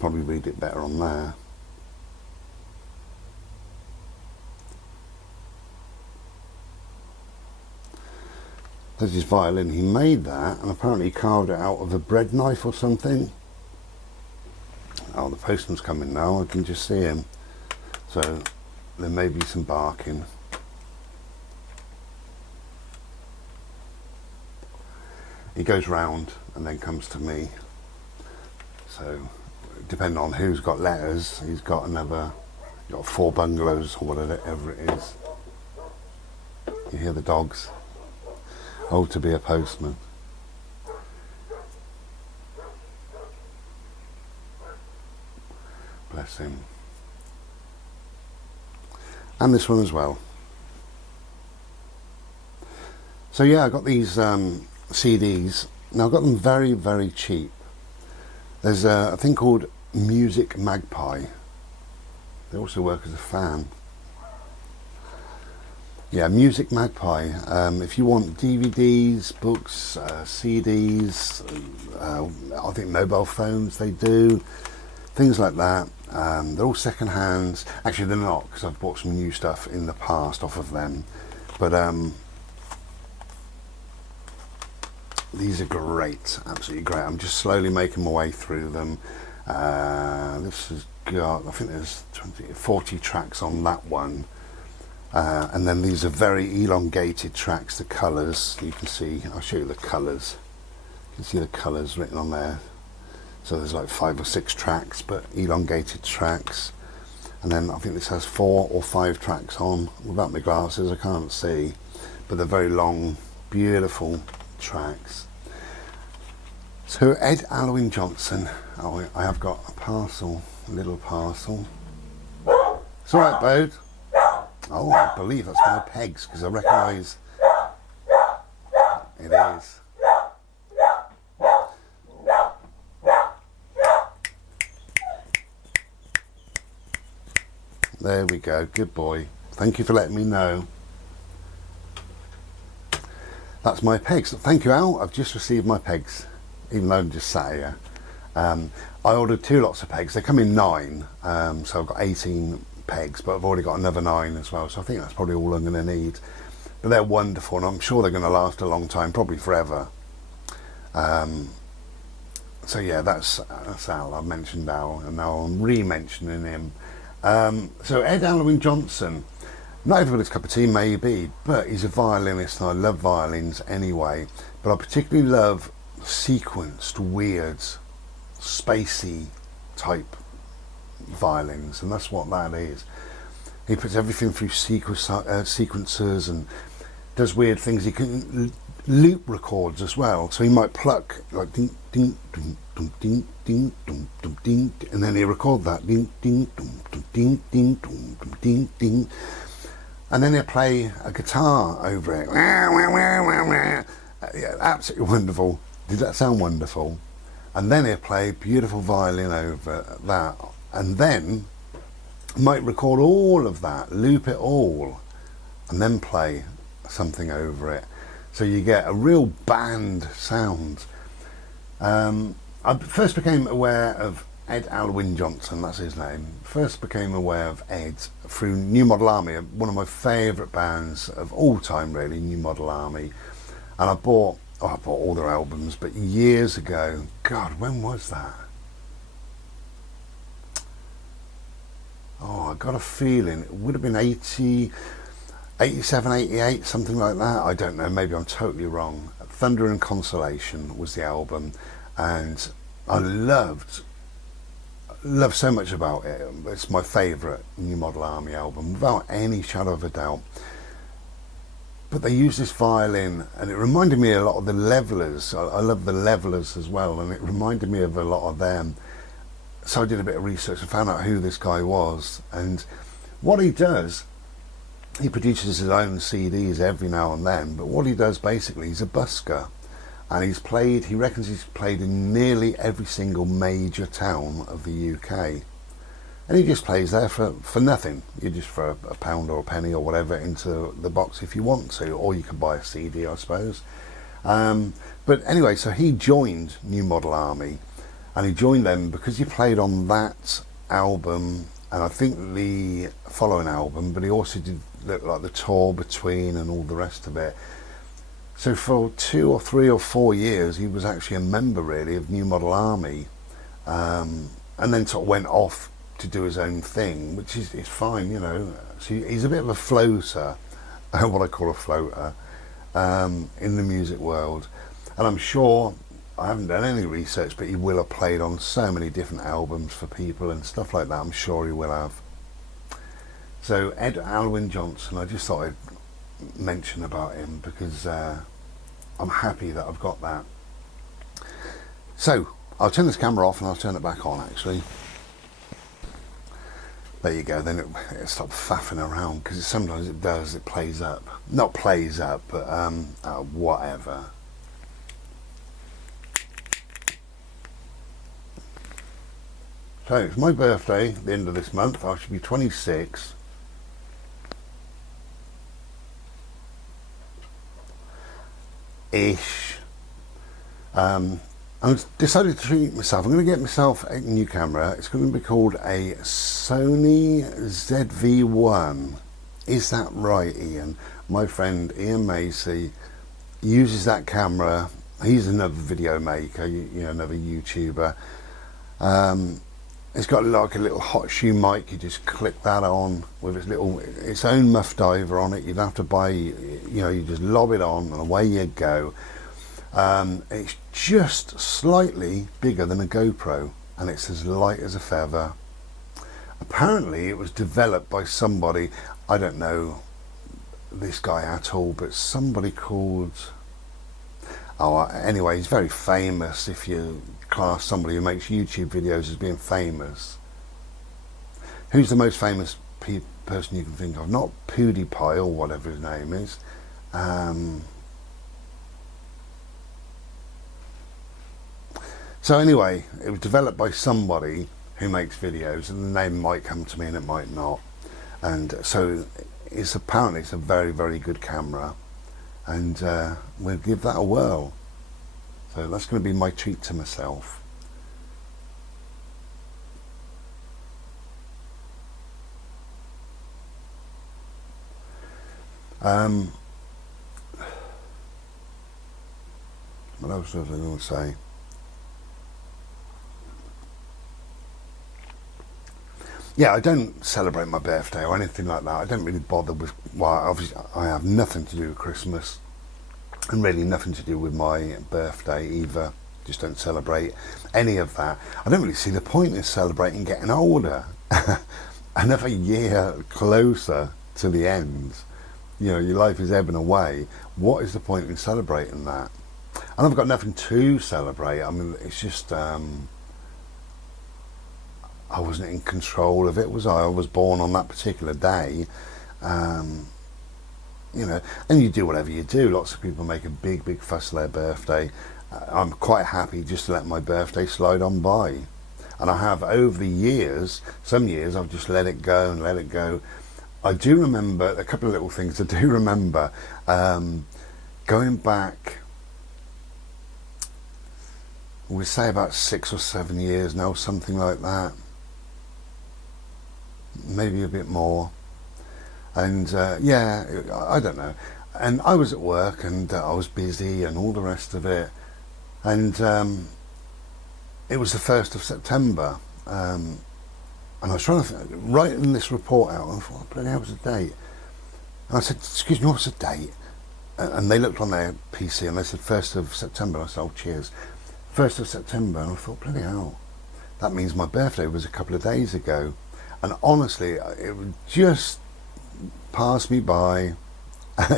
Probably read it better on there. There's his violin. He made that and apparently carved it out of a bread knife or something. Oh, the postman's coming now. I can just see him. So there may be some barking. He goes round and then comes to me. So depending on who's got letters, he's got another, got 4 bungalows or whatever it is. You hear the dogs. Oh, to be a postman. Bless him. And this one as well. So yeah, I got these CDs. Now I got them very, very cheap. There's a thing called Music Magpie. They also work as a fan. Yeah, Music Magpie. If you want DVDs, books, CDs, I think mobile phones they do, things like that. They're all second hands. Actually, they're not, because I've bought some new stuff in the past off of them. But these are great, absolutely great. I'm just slowly making my way through them. This has got, I think there's 40 tracks on that one. And then these are very elongated tracks, the colours, you can see, I'll show you the colours. You can see the colours written on there. So there's like 5 or 6 tracks, but elongated tracks. And then I think this has 4 or 5 tracks on. Without my glasses, I can't see. But they're very long, beautiful tracks. So Ed Alwyn Johnson. Oh, I have got a parcel, a little parcel. It's alright, Bode. Oh, I believe that's my pegs, because I recognise it is. There we go, good boy. Thank you for letting me know. That's my pegs. Thank you, Al. I've just received my pegs, even though I'm just sat here. I ordered 2 lots of pegs. They come in 9, so I've got 18 pegs, but I've already got another 9 as well, so I think that's probably all I'm going to need. But they're wonderful, and I'm sure they're going to last a long time, probably forever. So yeah, that's Al. I've mentioned Al, and now I'm re-mentioning him. So Ed Alwyn Johnson, not everybody's cup of tea maybe, but he's a violinist, and I love violins anyway. But I particularly love sequenced, weird, spacey type violins, and that's what that is. He puts everything through sequencers and does weird things. He can loop records as well, so he might pluck like ding ding dum dum ding ding dum dum ding, and then he record that ding ding dum dum ding ding dum dum ding ding, and then he'll play a guitar over it. Yeah, absolutely wonderful. Did that sound wonderful? And then he'll play beautiful violin over that, and then might record all of that, loop it all, and then play something over it. So you get a real band sound. I first became aware of Ed Alwyn Johnson, that's his name. First became aware of Ed through New Model Army, one of my favourite bands of all time really, New Model Army. And I bought all their albums, but years ago, God, when was that? Oh, I got a feeling it would have been 87, 88, something like that. I don't know, maybe I'm totally wrong. Thunder and Consolation was the album, and I loved so much about it. It's my favourite New Model Army album, without any shadow of a doubt. But they used this violin, and it reminded me a lot of the Levelers. I love the Levelers as well, and it reminded me of a lot of them. So I did a bit of research and found out who this guy was. And what he does, he produces his own CDs every now and then, but what he does basically, he's a busker. And he reckons he's played in nearly every single major town of the UK. And he just plays there for nothing. You just throw a pound or a penny or whatever into the box if you want to, or you can buy a CD, I suppose. But anyway, so he joined New Model Army, and he joined them because he played on that album, and I think the following album, but he also did like the tour between and all the rest of it. So for 2 or 3 or 4 years, he was actually a member really of New Model Army, and then sort of went off to do his own thing, which is fine, you know. So he's a bit of a floater, what I call a floater, in the music world. And I'm sure, I haven't done any research, but he will have played on so many different albums for people and stuff like that. I'm sure he will have. So Ed Alwyn Johnson, I just thought I'd mention about him because I'm happy that I've got that. So I'll turn this camera off and I'll turn it back on actually. There you go, then it stopped faffing around, because sometimes it does, it plays up. Not plays up, but whatever. So it's my birthday, the end of this month. I should be 26. Ish. I decided to treat myself. I'm going to get myself a new camera. It's going to be called a Sony ZV-1. Is that right, Ian? My friend Ian Macy uses that camera. He's another video maker, you know, another YouTuber. It's got like a little hot shoe mic. You just click that on with its own muff diver on it. You'd have to buy, you know, you just lob it on and away you go. It's just slightly bigger than a GoPro, and it's as light as a feather. Apparently it was developed by somebody, I don't know this guy at all, but somebody called, anyway, he's very famous if you class somebody who makes YouTube videos as being famous. Who's the most famous person you can think of? Not PewDiePie or whatever his name is. So anyway, it was developed by somebody who makes videos, and the name might come to me and it might not. And so apparently it's a very, very good camera, and we'll give that a whirl. So that's going to be my treat to myself. What else was I going to say? Yeah, I don't celebrate my birthday or anything like that. I don't really bother with. Well, obviously, I have nothing to do with Christmas, and really nothing to do with my birthday either. Just don't celebrate any of that. I don't really see the point in celebrating getting older. Another year closer to the end. You know, your life is ebbing away. What is the point in celebrating that? And I've got nothing to celebrate. I mean, it's just I wasn't in control of it, was I? I was born on that particular day. You know, and you do whatever you do. Lots of people make a big fuss of their birthday. I'm quite happy just to let my birthday slide on by. And I have over the years, some years I've just let it go and let it go. I do remember a couple of little things. I do remember going back, we'd say about 6 or 7 years now, something like that. Maybe a bit more. And yeah, I don't know. And I was at work and I was busy and all the rest of it. And it was the 1st of September. And I was trying to writing this report out. I thought, what bloody hell was the date? And I said, excuse me, what's the date? And they looked on their PC and they said 1st of September. I said, oh, cheers. 1st of September. And I thought, bloody hell. That means my birthday was a couple of days ago. And honestly, it would just pass me by.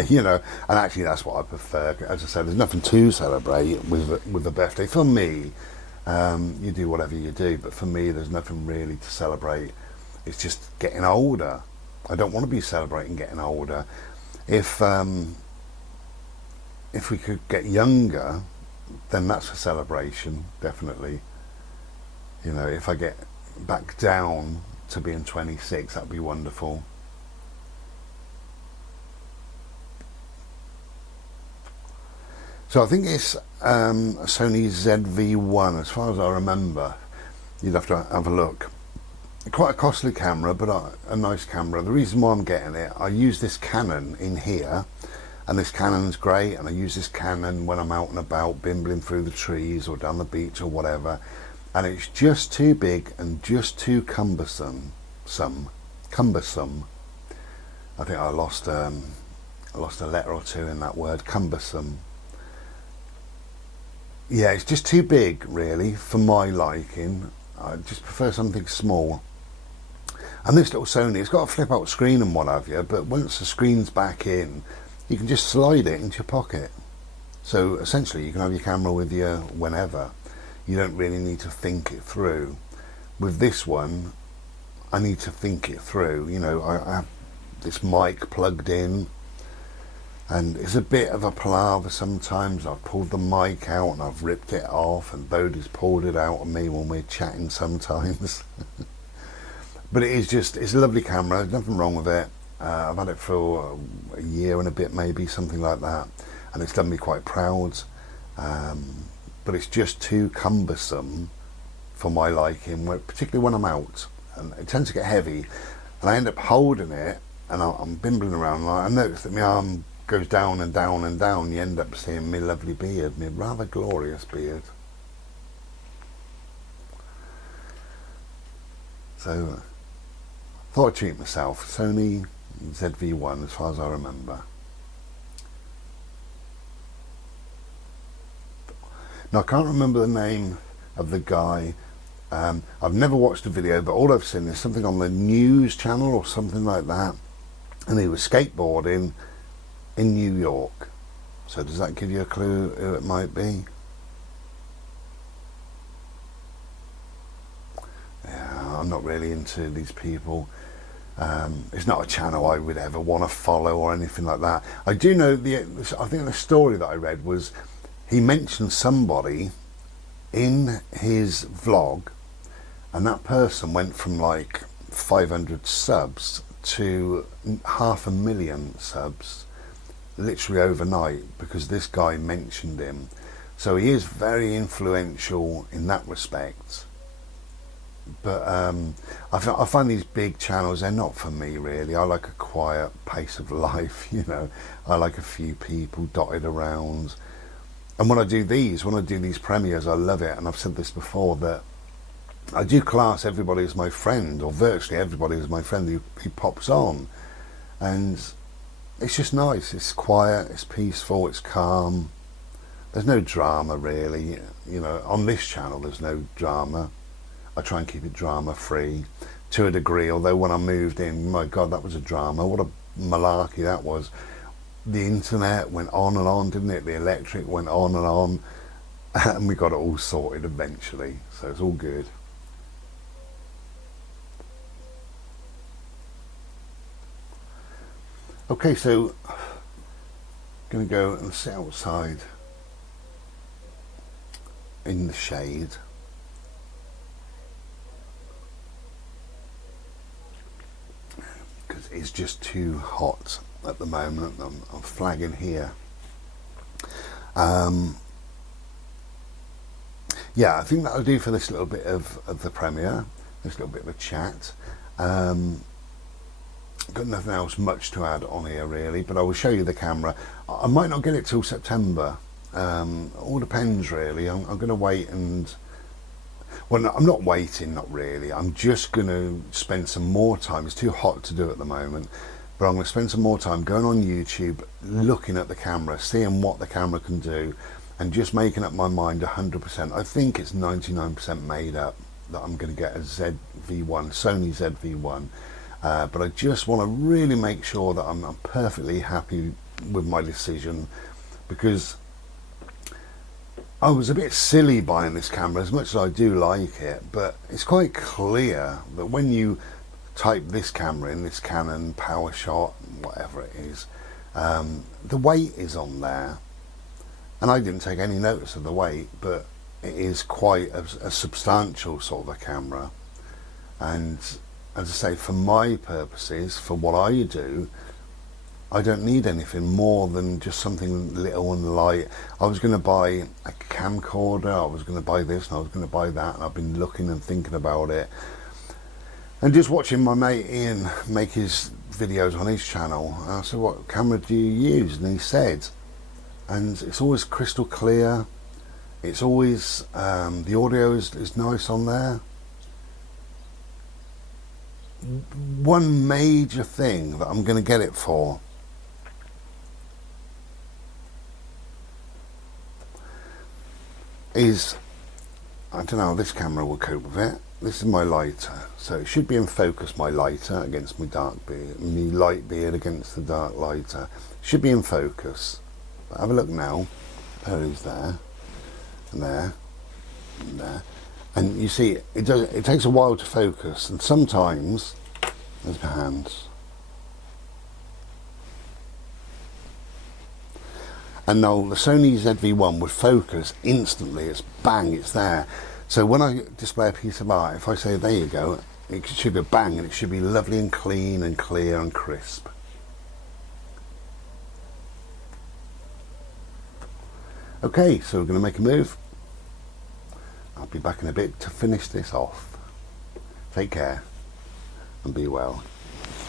You know, and actually that's what I prefer. As I said, there's nothing to celebrate with a birthday. For me, you do whatever you do, but for me there's nothing really to celebrate. It's just getting older. I don't want to be celebrating getting older. If we could get younger, then that's a celebration, definitely. You know, if I get back down to being 26, that'd be wonderful. So I think it's a Sony ZV-1, as far as I remember. You'd have to have a look. Quite a costly camera, but a nice camera. The reason why I'm getting it, I use this Canon in here, and this Canon's great, and I use this Canon when I'm out and about, bimbling through the trees or down the beach or whatever, and it's just too big and just too cumbersome. Cumbersome. I think I lost a letter or two in that word, cumbersome. Yeah, it's just too big, really, for my liking. I just prefer something small. And this little Sony, it's got a flip-out screen and what have you, but once the screen's back in, you can just slide it into your pocket. So essentially, you can have your camera with you whenever. You don't really need to think it through. With this one, I need to think it through. You know, I have this mic plugged in, and it's a bit of a palaver sometimes. I've pulled the mic out and I've ripped it off, and Bodhi's pulled it out on me when we're chatting sometimes. But it's a lovely camera, there's nothing wrong with it. I've had it for a year and a bit, maybe, something like that, and it's done me quite proud. But it's just too cumbersome for my liking, particularly when I'm out, and it tends to get heavy, and I end up holding it, and I'm bimbling around, and I notice that my arm goes down and down and down. You end up seeing my lovely beard, my rather glorious beard. So thought I'd treat myself. Sony ZV-1, as far as I remember. Now I can't remember the name of the guy. I've never watched a video, but all I've seen is something on the news channel or something like that, and he was skateboarding in New York. So does that give you a clue who it might be? Yeah, I'm not really into these people. It's not a channel I would ever want to follow or anything like that. I do know I think the story that I read was he mentioned somebody in his vlog, and that person went from like 500 subs to 500,000 subs literally overnight because this guy mentioned him. So he is very influential in that respect. But I find these big channels, they're not for me really. I like a quiet pace of life, you know. I like a few people dotted around. And when I do these premieres, I love it. And I've said this before, that I do class everybody as my friend, or virtually everybody as my friend who pops on. And it's just nice. It's quiet, it's peaceful, it's calm. There's no drama really. You know, on this channel there's no drama. I try and keep it drama free to a degree, although when I moved in, my God, that was a drama. What a malarkey that was. The internet went on and on, didn't it? The electric went on and on, and we got it all sorted eventually, so it's all good. Okay, so I'm gonna go and sit outside in the shade. Because it's just too hot at the moment. I'm flagging here. Yeah, I think that'll do for this little bit of the premiere, this little bit of a chat. Got nothing else much to add on here really, but I will show you the camera. I might not get it till September. All depends really. I'm going to wait and... Well, no, I'm not waiting, not really. I'm just going to spend some more time. It's too hot to do at the moment, but I'm going to spend some more time going on YouTube, looking at the camera, seeing what the camera can do, and just making up my mind 100%. I think it's 99% made up that I'm going to get a ZV-1, Sony ZV-1, but I just want to really make sure that I'm perfectly happy with my decision, because I was a bit silly buying this camera, as much as I do like it, but it's quite clear that when you type this camera in, this Canon PowerShot, whatever it is, the weight is on there, and I didn't take any notice of the weight, but it is quite a substantial sort of a camera. And as I say, for my purposes, for what I do, I don't need anything more than just something little and light. I was going to buy a camcorder, I was going to buy this, and I was going to buy that, and I've been looking and thinking about it. And just watching my mate Ian make his videos on his channel, I said, what camera do you use? And he said, and it's always crystal clear, it's always, the audio is nice on there. One major thing that I'm going to get it for is, I don't know how this camera will cope with it. This is my lighter, so it should be in focus, my lighter against my dark beard, my light beard against the dark lighter. Should be in focus. But have a look now. There it is, there, and there, and there. And you see, it takes a while to focus, and sometimes, there's my hands. And now the Sony ZV-1 would focus instantly, it's bang, it's there. So when I display a piece of art, if I say there you go, it should be bang, and it should be lovely and clean and clear and crisp. Okay, so we're going to make a move. I'll be back in a bit to finish this off. Take care and be well.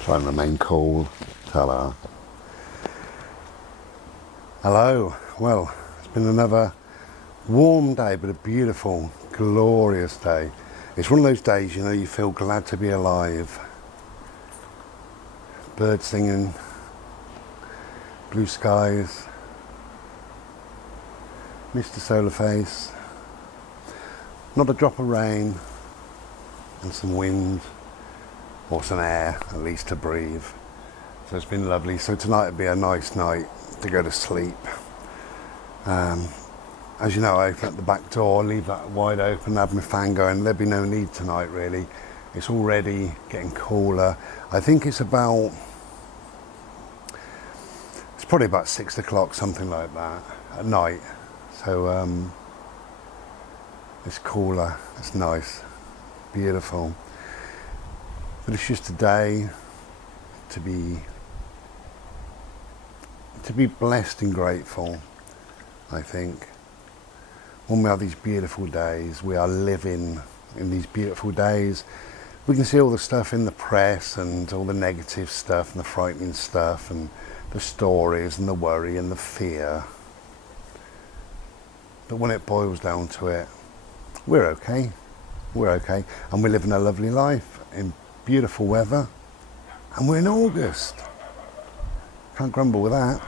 Try and remain cool. Ta-da. Hello. Well, it's been another warm day, but a beautiful, glorious day. It's one of those days, you know, you feel glad to be alive. Birds singing, blue skies, Mr. Solar Face, not a drop of rain, and some wind, or some air, at least to breathe. So it's been lovely. So tonight will be a nice night to go to sleep. As you know, I open up the back door, leave that wide open, have my fan going. There'll be no need tonight really. It's already getting cooler. I think it's probably about 6 o'clock, something like that, at night. So it's cooler, it's nice, beautiful. But it's just a day to be blessed and grateful, I think. When we have these beautiful days, we are living in these beautiful days. We can see all the stuff in the press and all the negative stuff and the frightening stuff and the stories and the worry and the fear. But when it boils down to it, we're okay. We're okay. And we're living a lovely life in beautiful weather. And we're in August. Can't grumble with that.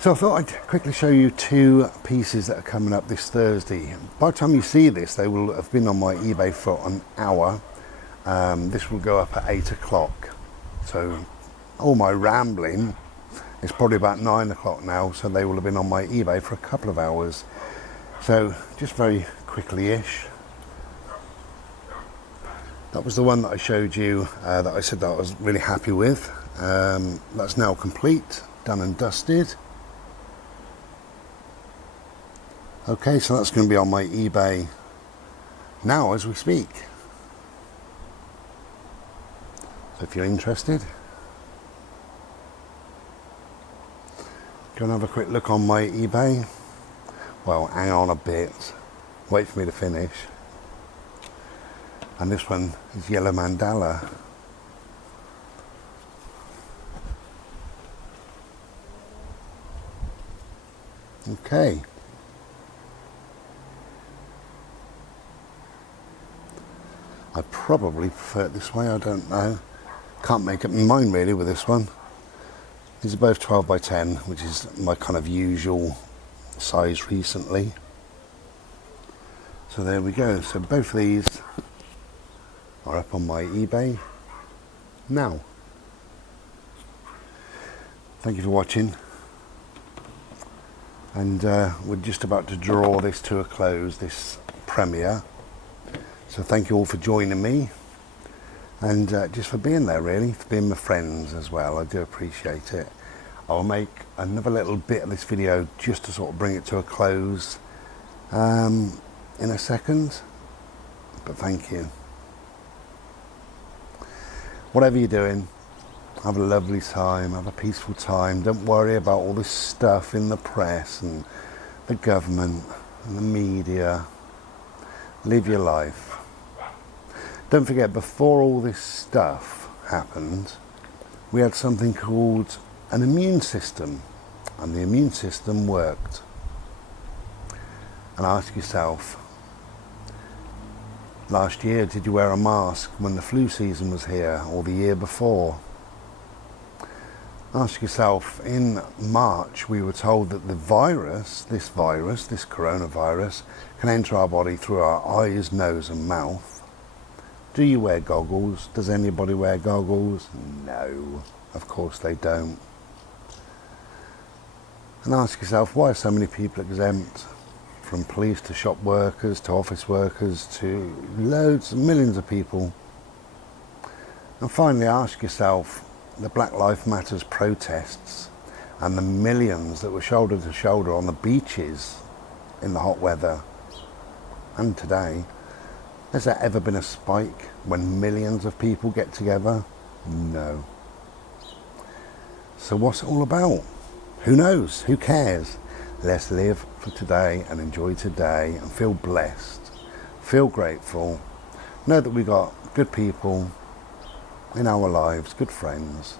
So I thought I'd quickly show you two pieces that are coming up this Thursday. By the time you see this, they will have been on my eBay for an hour. This will go up at 8 o'clock. So all my rambling is probably about 9 o'clock now, so they will have been on my eBay for a couple of hours. So just very quickly-ish. That was the one that I showed you that I said that I was really happy with. That's now complete, done and dusted. Okay, so that's going to be on my eBay now as we speak. So if you're interested, go and have a quick look on my eBay. Well, hang on a bit, wait for me to finish. And this one is Yellow Mandala. Okay. I probably prefer it this way, I don't know. Can't make up my mind really with this one. These are both 12 by 10, which is my kind of usual size recently. So there we go. So both of these are up on my eBay now. Thank you for watching. And we're just about to draw this to a close, this premiere. So thank you all for joining me, and just for being there really, for being my friends as well. I do appreciate it. I'll make another little bit of this video just to sort of bring it to a close in a second, but thank you. Whatever you're doing, have a lovely time, have a peaceful time. Don't worry about all this stuff in the press and the government and the media. Live your life. Don't forget, before all this stuff happened, we had something called an immune system, and the immune system worked. And ask yourself, last year, did you wear a mask when the flu season was here, or the year before? Ask yourself, in March, we were told that the virus, this coronavirus, can enter our body through our eyes, nose and mouth. Do you wear goggles? Does anybody wear goggles? No, of course they don't. And ask yourself, why are so many people exempt? From police to shop workers to office workers to loads, millions of people. And finally ask yourself, the Black Lives Matter protests and the millions that were shoulder to shoulder on the beaches in the hot weather and today, has there ever been a spike when millions of people get together? No. So what's it all about? Who knows? Who cares? Let's live for today and enjoy today and feel blessed, feel grateful, know that we got good people in our lives, good friends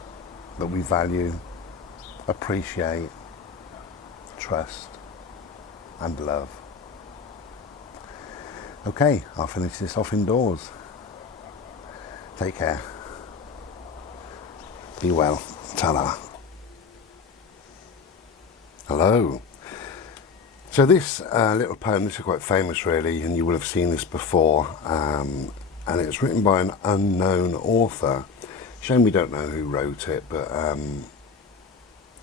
that we value, appreciate, trust and love. Okay, I'll finish this off indoors. Take care. Be well. Ta-ra. Hello. So this little poem, this is quite famous really, and you will have seen this before, and it's written by an unknown author. Shame we don't know who wrote it, but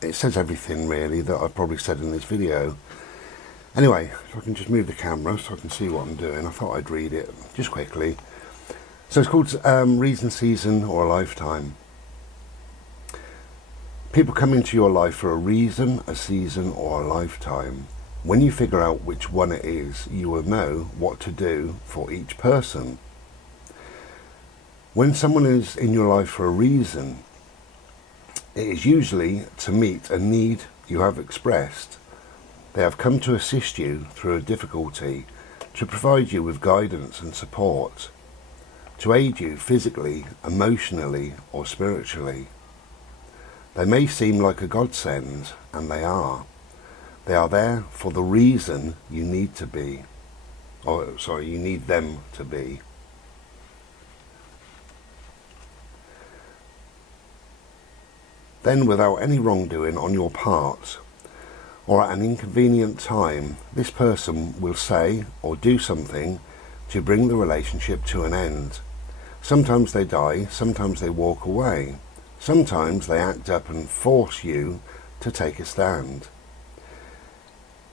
it says everything really that I've probably said in this video. Anyway, if I can just move the camera so I can see what I'm doing, I thought I'd read it just quickly. So it's called Reason, Season or a Lifetime. People come into your life for a reason, a season or a lifetime. When you figure out which one it is, you will know what to do for each person. When someone is in your life for a reason, it is usually to meet a need you have expressed. They have come to assist you through a difficulty to provide you with guidance and support, to aid you physically, emotionally, or spiritually. They may seem like a godsend, and they are. They are there for the reason you need to be. You need them to be. Then, without any wrongdoing on your part, or at an inconvenient time, this person will say or do something to bring the relationship to an end. Sometimes they die, sometimes they walk away. Sometimes they act up and force you to take a stand.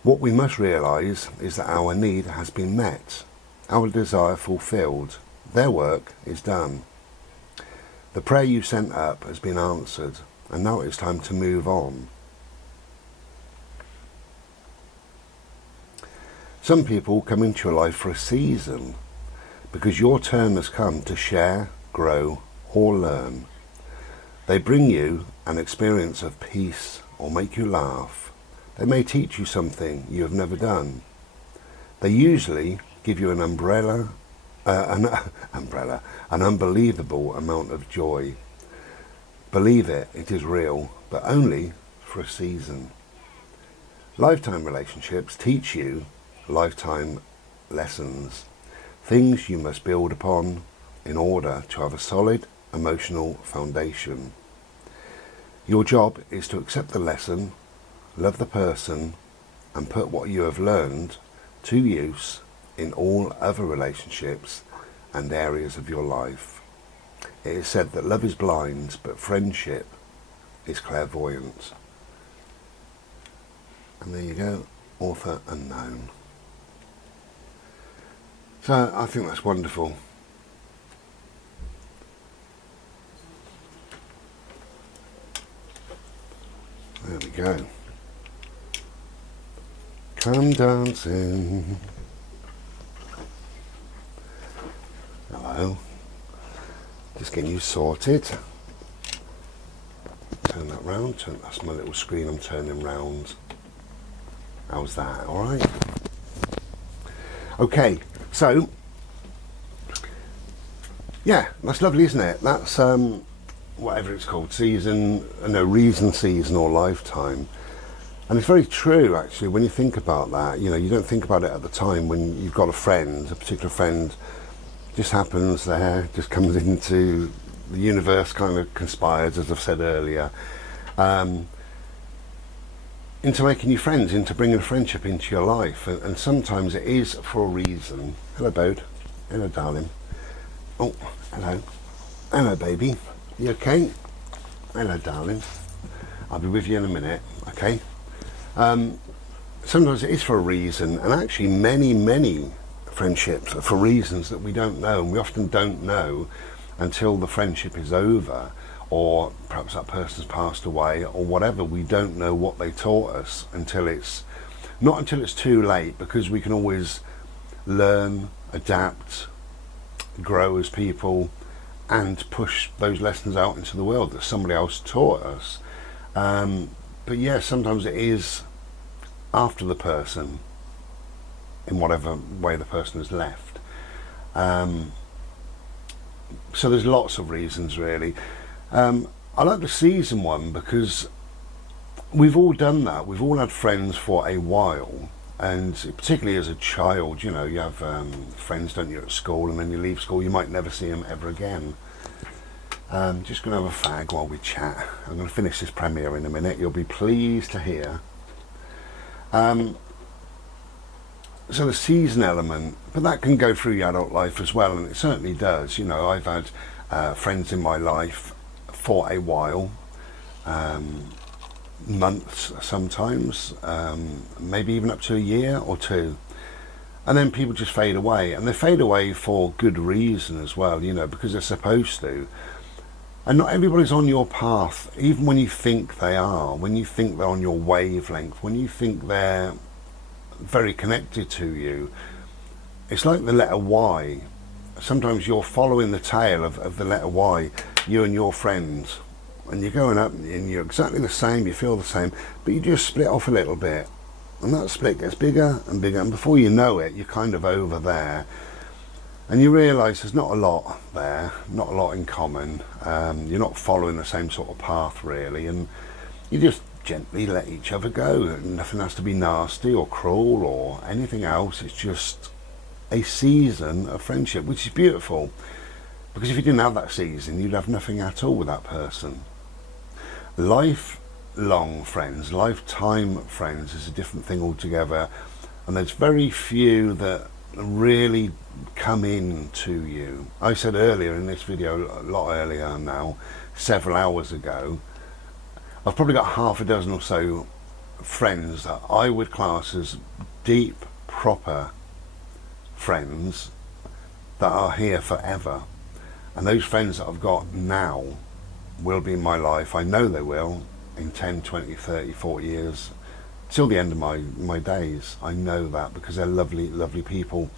What we must realise is that our need has been met, our desire fulfilled, their work is done. The prayer you sent up has been answered, and now it's time to move on. Some people come into your life for a season, because your turn has come to share, grow, or learn. They bring you an experience of peace or make you laugh. They may teach you something you have never done. They usually give you an an unbelievable amount of joy. Believe it, it is real, but only for a season. Lifetime relationships teach you lifetime lessons, things you must build upon in order to have a solid emotional foundation. Your job is to accept the lesson, love the person, and put what you have learned to use in all other relationships and areas of your life. It is said that love is blind, but friendship is clairvoyant. And there you go, author unknown. So I think that's wonderful. There we go. Come dancing. Hello. Just getting you sorted. Turn that round. That's my little screen I'm turning round. How's that? Alright? Okay, so yeah, that's lovely, isn't it? That's whatever it's called, reason season or lifetime. And it's very true, actually, when you think about that. You know, you don't think about it at the time when you've got a friend, a particular friend just happens there, just comes into the universe, kind of conspires, as I've said earlier, into making you friends, into bringing a friendship into your life. And sometimes it is for a reason. Hello, Bode. Hello, darling. Oh, hello. Hello, baby. You okay? Hello, darling. I'll be with you in a minute, okay? Sometimes it is for a reason, and actually many friendships are for reasons that we don't know, and we often don't know until the friendship is over, or perhaps that person's passed away, or whatever. We don't know what they taught us until it's too late, because we can always learn, adapt, grow as people, and push those lessons out into the world that somebody else taught us. But yeah, sometimes it is after the person, in whatever way the person has left. So there's lots of reasons, really. I like the season one because we've all done that. We've all had friends for a while, and particularly as a child, you know, you have friends, don't you, at school, and then you leave school, you might never see them ever again. Just going to have a fag while we chat. I'm going to finish this premiere in a minute, you'll be pleased to hear. So the season element, but that can go through your adult life as well, and it certainly does. You know, I've had friends in my life for a while, months sometimes, maybe even up to a year or two, and then people just fade away, and they fade away for good reason as well, you know, because they're supposed to. And not everybody's on your path, even when you think they are, when you think they're on your wavelength, when you think they're very connected to you. It's like the letter Y. Sometimes you're following the tail of the letter Y, you and your friends, and you're going up and you're exactly the same, you feel the same, but you just split off a little bit, And that split gets bigger and bigger, and before you know it, you're kind of over there. And you realise there's not a lot there, not a lot in common. You're not following the same sort of path, really, and you just gently let each other go. Nothing has to be nasty or cruel or anything else. It's just a season of friendship, which is beautiful. Because if you didn't have that season, you'd have nothing at all with that person. Lifelong friends, lifetime friends is a different thing altogether. And there's very few that really come in to you. I said earlier in this video, a lot earlier now, several hours ago, I've probably got half a dozen or so friends that I would class as deep, proper friends that are here forever. And those friends that I've got now will be in my life. I know they will in 10, 20, 30, 40 years, till the end of my days. I know that because they're lovely, lovely people.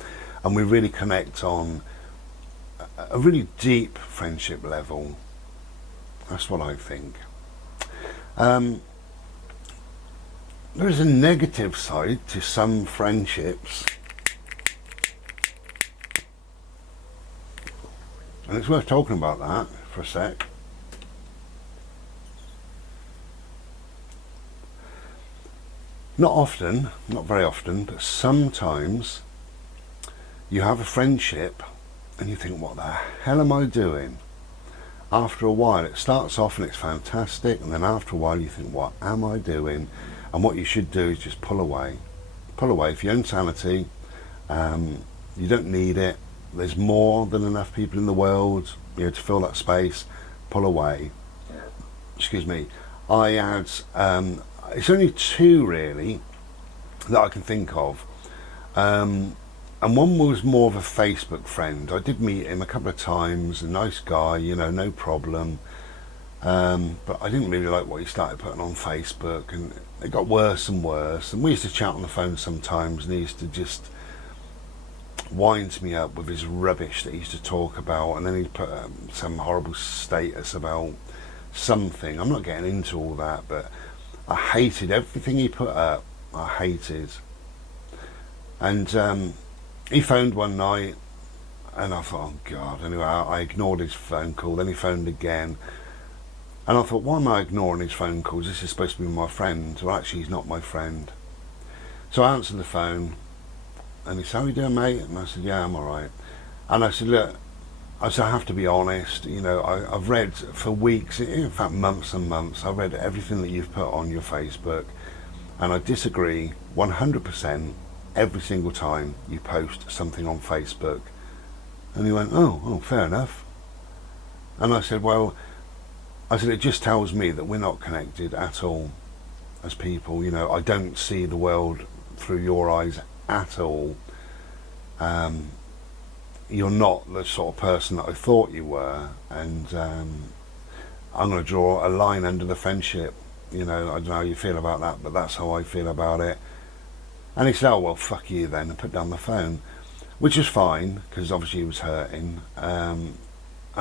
And we really connect on a really deep friendship level. That's what I think. There is a negative side to some friendships. And it's worth talking about that for a sec. Not often, not very often, but sometimes you have a friendship and you think, what the hell am I doing? After a while, it starts off and it's fantastic, and then after a while you think, what am I doing? And what you should do is just pull away. Pull away for your own sanity. You don't need it. There's more than enough people in the world, you know, to fill that space. Pull away. Excuse me. I had, it's only two really that I can think of. And one was more of a Facebook friend. I did meet him a couple of times, a nice guy, you know, no problem. But I didn't really like what he started putting on Facebook, and it got worse and worse. And we used to chat on the phone sometimes, and he used to just winds me up with his rubbish that he used to talk about, and then he'd put some horrible status about something. I'm not getting into all that, but I hated everything he put up. I hated. And he phoned one night, and I thought, oh God. Anyway, I ignored his phone call. Then he phoned again, and I thought, why am I ignoring his phone calls? This is supposed to be my friend. Well, actually, he's not my friend. So I answered the phone, and he said, how are you doing, mate? And I said, yeah, I'm all right. And I said, look, I have to be honest, you know, I've read for weeks, in fact months and months, I've read everything that you've put on your Facebook, and I disagree 100% every single time you post something on Facebook. And he went, oh, fair enough. And I said, well, it just tells me that we're not connected at all as people. You know, I don't see the world through your eyes at all. You're not the sort of person that I thought you were, and I'm going to draw a line under the friendship. You know, I don't know how you feel about that, but that's how I feel about it. And he said, oh, well, fuck you then, and put down the phone, which was fine, because obviously he was hurting. And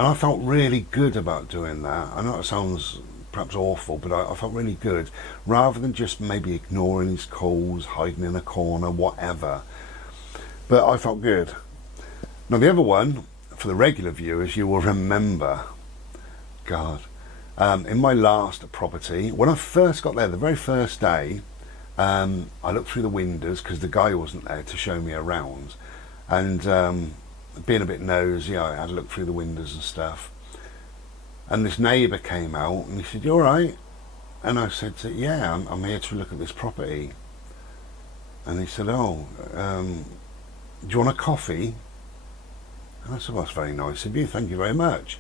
I felt really good about doing that. I know it sounds perhaps awful, but I felt really good, rather than just maybe ignoring his calls, hiding in a corner, whatever. But I felt good. Now the other one, for the regular viewers, you will remember, God, in my last property, when I first got there, the very first day, I looked through the windows because the guy wasn't there to show me around, and being a bit nosy, I had to look through the windows and stuff. And this neighbour came out and he said, you all right? And I said, yeah, I'm here to look at this property. And he said, oh, do you want a coffee? And I said, well, that's very nice of you, thank you very much.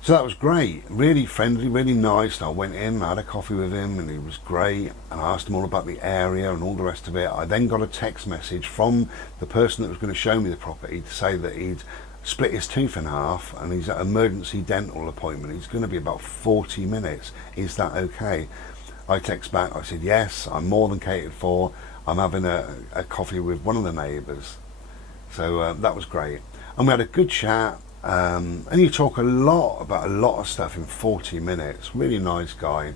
So that was great, really friendly, really nice. And I went in, I had a coffee with him, and he was great. And I asked him all about the area and all the rest of it. I then got a text message from the person that was going to show me the property to say that he'd split his tooth in half and he's at an emergency dental appointment. He's going to be about 40 minutes. Is that okay? I text back, I said, yes, I'm more than catered for. I'm having a coffee with one of the neighbours. So that was great. And we had a good chat. And you talk a lot about a lot of stuff in 40 minutes. Really nice guy.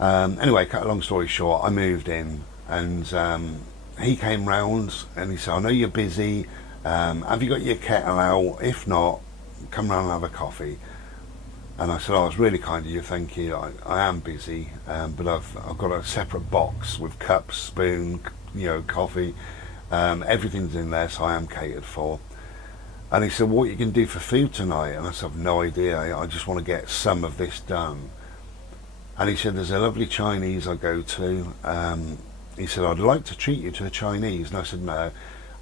Anyway, cut a long story short, I moved in, and he came round and he said, I know you're busy, have you got your kettle out? If not, come round and have a coffee. And I said, oh, it's really kind of you, thank you. I am busy, but I've got a separate box with cups, spoon, coffee, everything's in there, so I am catered for. And he said, what you can do for food tonight? And I said, I've no idea, I just want to get some of this done. And he said, there's a lovely Chinese I go to. He said, I'd like to treat you to a Chinese. And I said, no.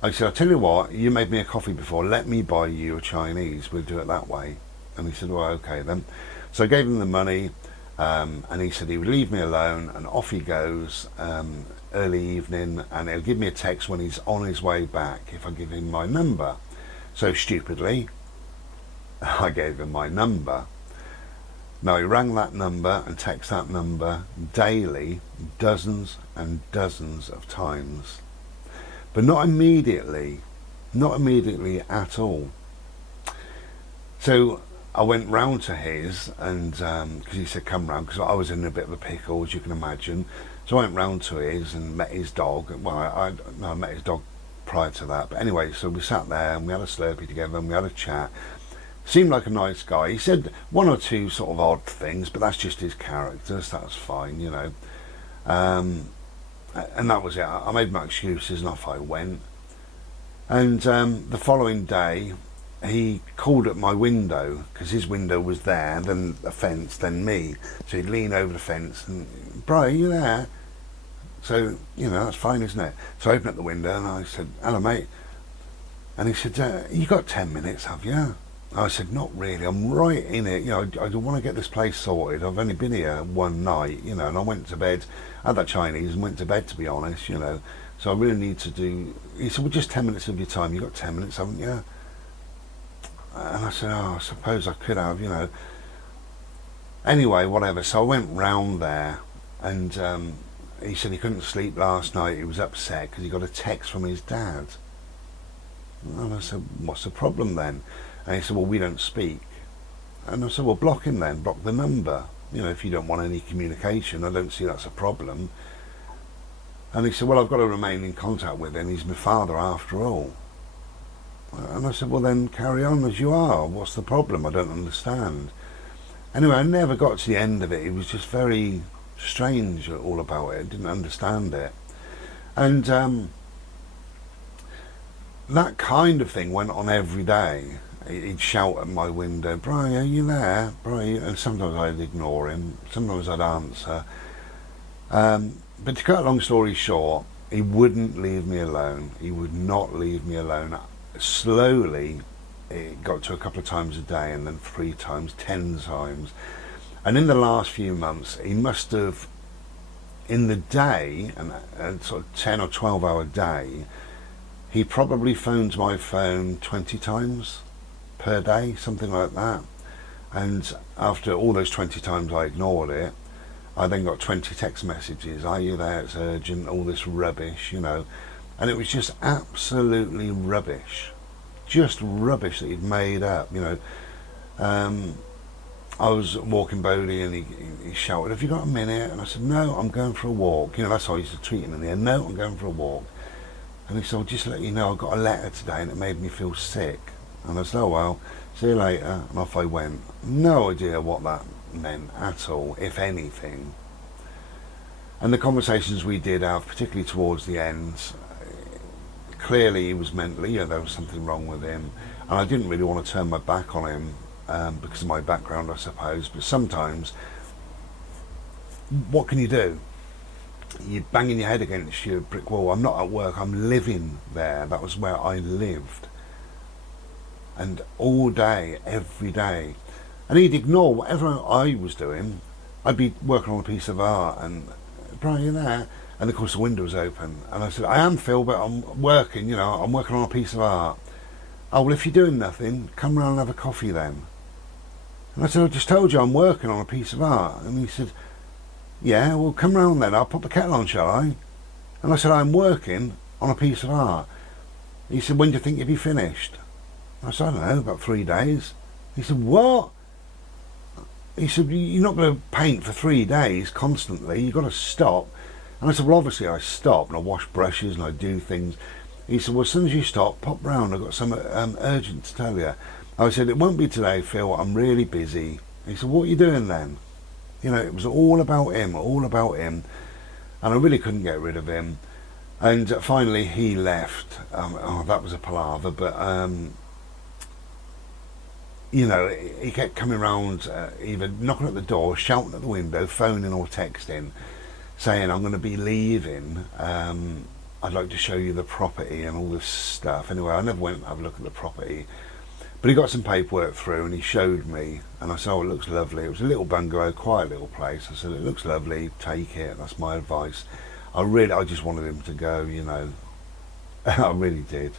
I said, I'll tell you what, you made me a coffee before, let me buy you a Chinese, we'll do it that way. And he said, well, okay then. So I gave him the money, and he said he would leave me alone, and off he goes early evening, and he'll give me a text when he's on his way back if I give him my number. So stupidly, I gave him my number. Now he rang that number and texted that number daily, dozens and dozens of times. But not immediately at all. So I went round to his, and because he said come round, because I was in a bit of a pickle, as you can imagine. So I went round to his and met his dog. Well, I met his dog prior to that. But anyway, so we sat there and we had a Slurpee together and we had a chat. Seemed like a nice guy. He said one or two sort of odd things, but that's just his character, so that's fine, and that was it. I made my excuses and off I went. And the following day, he called at my window, because his window was there, then a fence, then me. So he'd lean over the fence and, Brian, are you there? So, that's fine, isn't it? So I opened up the window and I said, hello mate. And he said, you got 10 minutes, have you? I said, not really, I'm right in it. I want to get this place sorted. I've only been here one night, and I went to bed, had that Chinese and went to bed, to be honest, So I really need to do... He said, well, just 10 minutes of your time. You got 10 minutes, haven't you? And I said, oh, I suppose I could have, Anyway, whatever. So I went round there, and he said he couldn't sleep last night. He was upset because he got a text from his dad. And I said, what's the problem then? And he said, well, we don't speak. And I said, well, block him then. Block the number. If you don't want any communication, I don't see that's a problem. And he said, well, I've got to remain in contact with him. He's my father after all. And I said, well then carry on as you are. What's the problem? I don't understand. Anyway, I never got to the end of it. It was just very strange all about it. I didn't understand it. And that kind of thing went on every day. He'd shout at my window, Brian, are you there? Brian? And sometimes I'd ignore him. Sometimes I'd answer. But to cut a long story short, he wouldn't leave me alone. He would not leave me alone. Slowly it got to a couple of times a day, and then 3 times, 10 times, and in the last few months he must have, in the day, and a sort of 10 or 12 hour day, he probably phoned my phone 20 times per day, something like that. And after all those 20 times I ignored it, I then got 20 text messages, are you there, it's urgent, all this rubbish, and it was just absolutely rubbish. Just rubbish that he'd made up, I was walking Bodie and he shouted, have you got a minute? And I said, no, I'm going for a walk. That's how I used to treat him in the end. No, I'm going for a walk. And he said, well, just to let you know, I got a letter today and it made me feel sick. And I said, oh well, see you later. And off I went. No idea what that meant at all, if anything. And the conversations we did have, particularly towards the end, clearly he was mentally, there was something wrong with him, and I didn't really want to turn my back on him because of my background, I suppose. But sometimes, what can you do? You're banging your head against your brick wall. I'm not at work, I'm living there. That was where I lived, and all day, every day. And he'd ignore whatever I was doing. I'd be working on a piece of art, and Brian, you there? And of course the window was open, and I said, I am, Phil, but I'm working, I'm working on a piece of art. Oh, well, if you're doing nothing, come round and have a coffee then. And I said, I just told you I'm working on a piece of art. And he said, yeah, well, come round then, I'll put the kettle on, shall I? And I said, I'm working on a piece of art. He said, when do you think you'll be finished? I said, I don't know, about 3 days. He said, what? He said, you're not going to paint for 3 days constantly, you've got to stop. And I said, well, obviously I stop and I wash brushes and I do things. He said, well, as soon as you stop, pop round, I've got something urgent to tell you. I said, it won't be today, Phil, I'm really busy. He said, what are you doing then? You know, it was all about him, all about him. And I really couldn't get rid of him. And finally he left. Oh, that was a palaver, but you know, he kept coming around, either knocking at the door, shouting at the window, phoning or texting, saying, I'm going to be leaving, I'd like to show you the property and all this stuff. Anyway, I never went to have a look at the property, but he got some paperwork through and he showed me, and I said, oh, it looks lovely. It was a little bungalow, quiet little place. I said, it looks lovely, take it, that's my advice. I just wanted him to go, you know. I really did.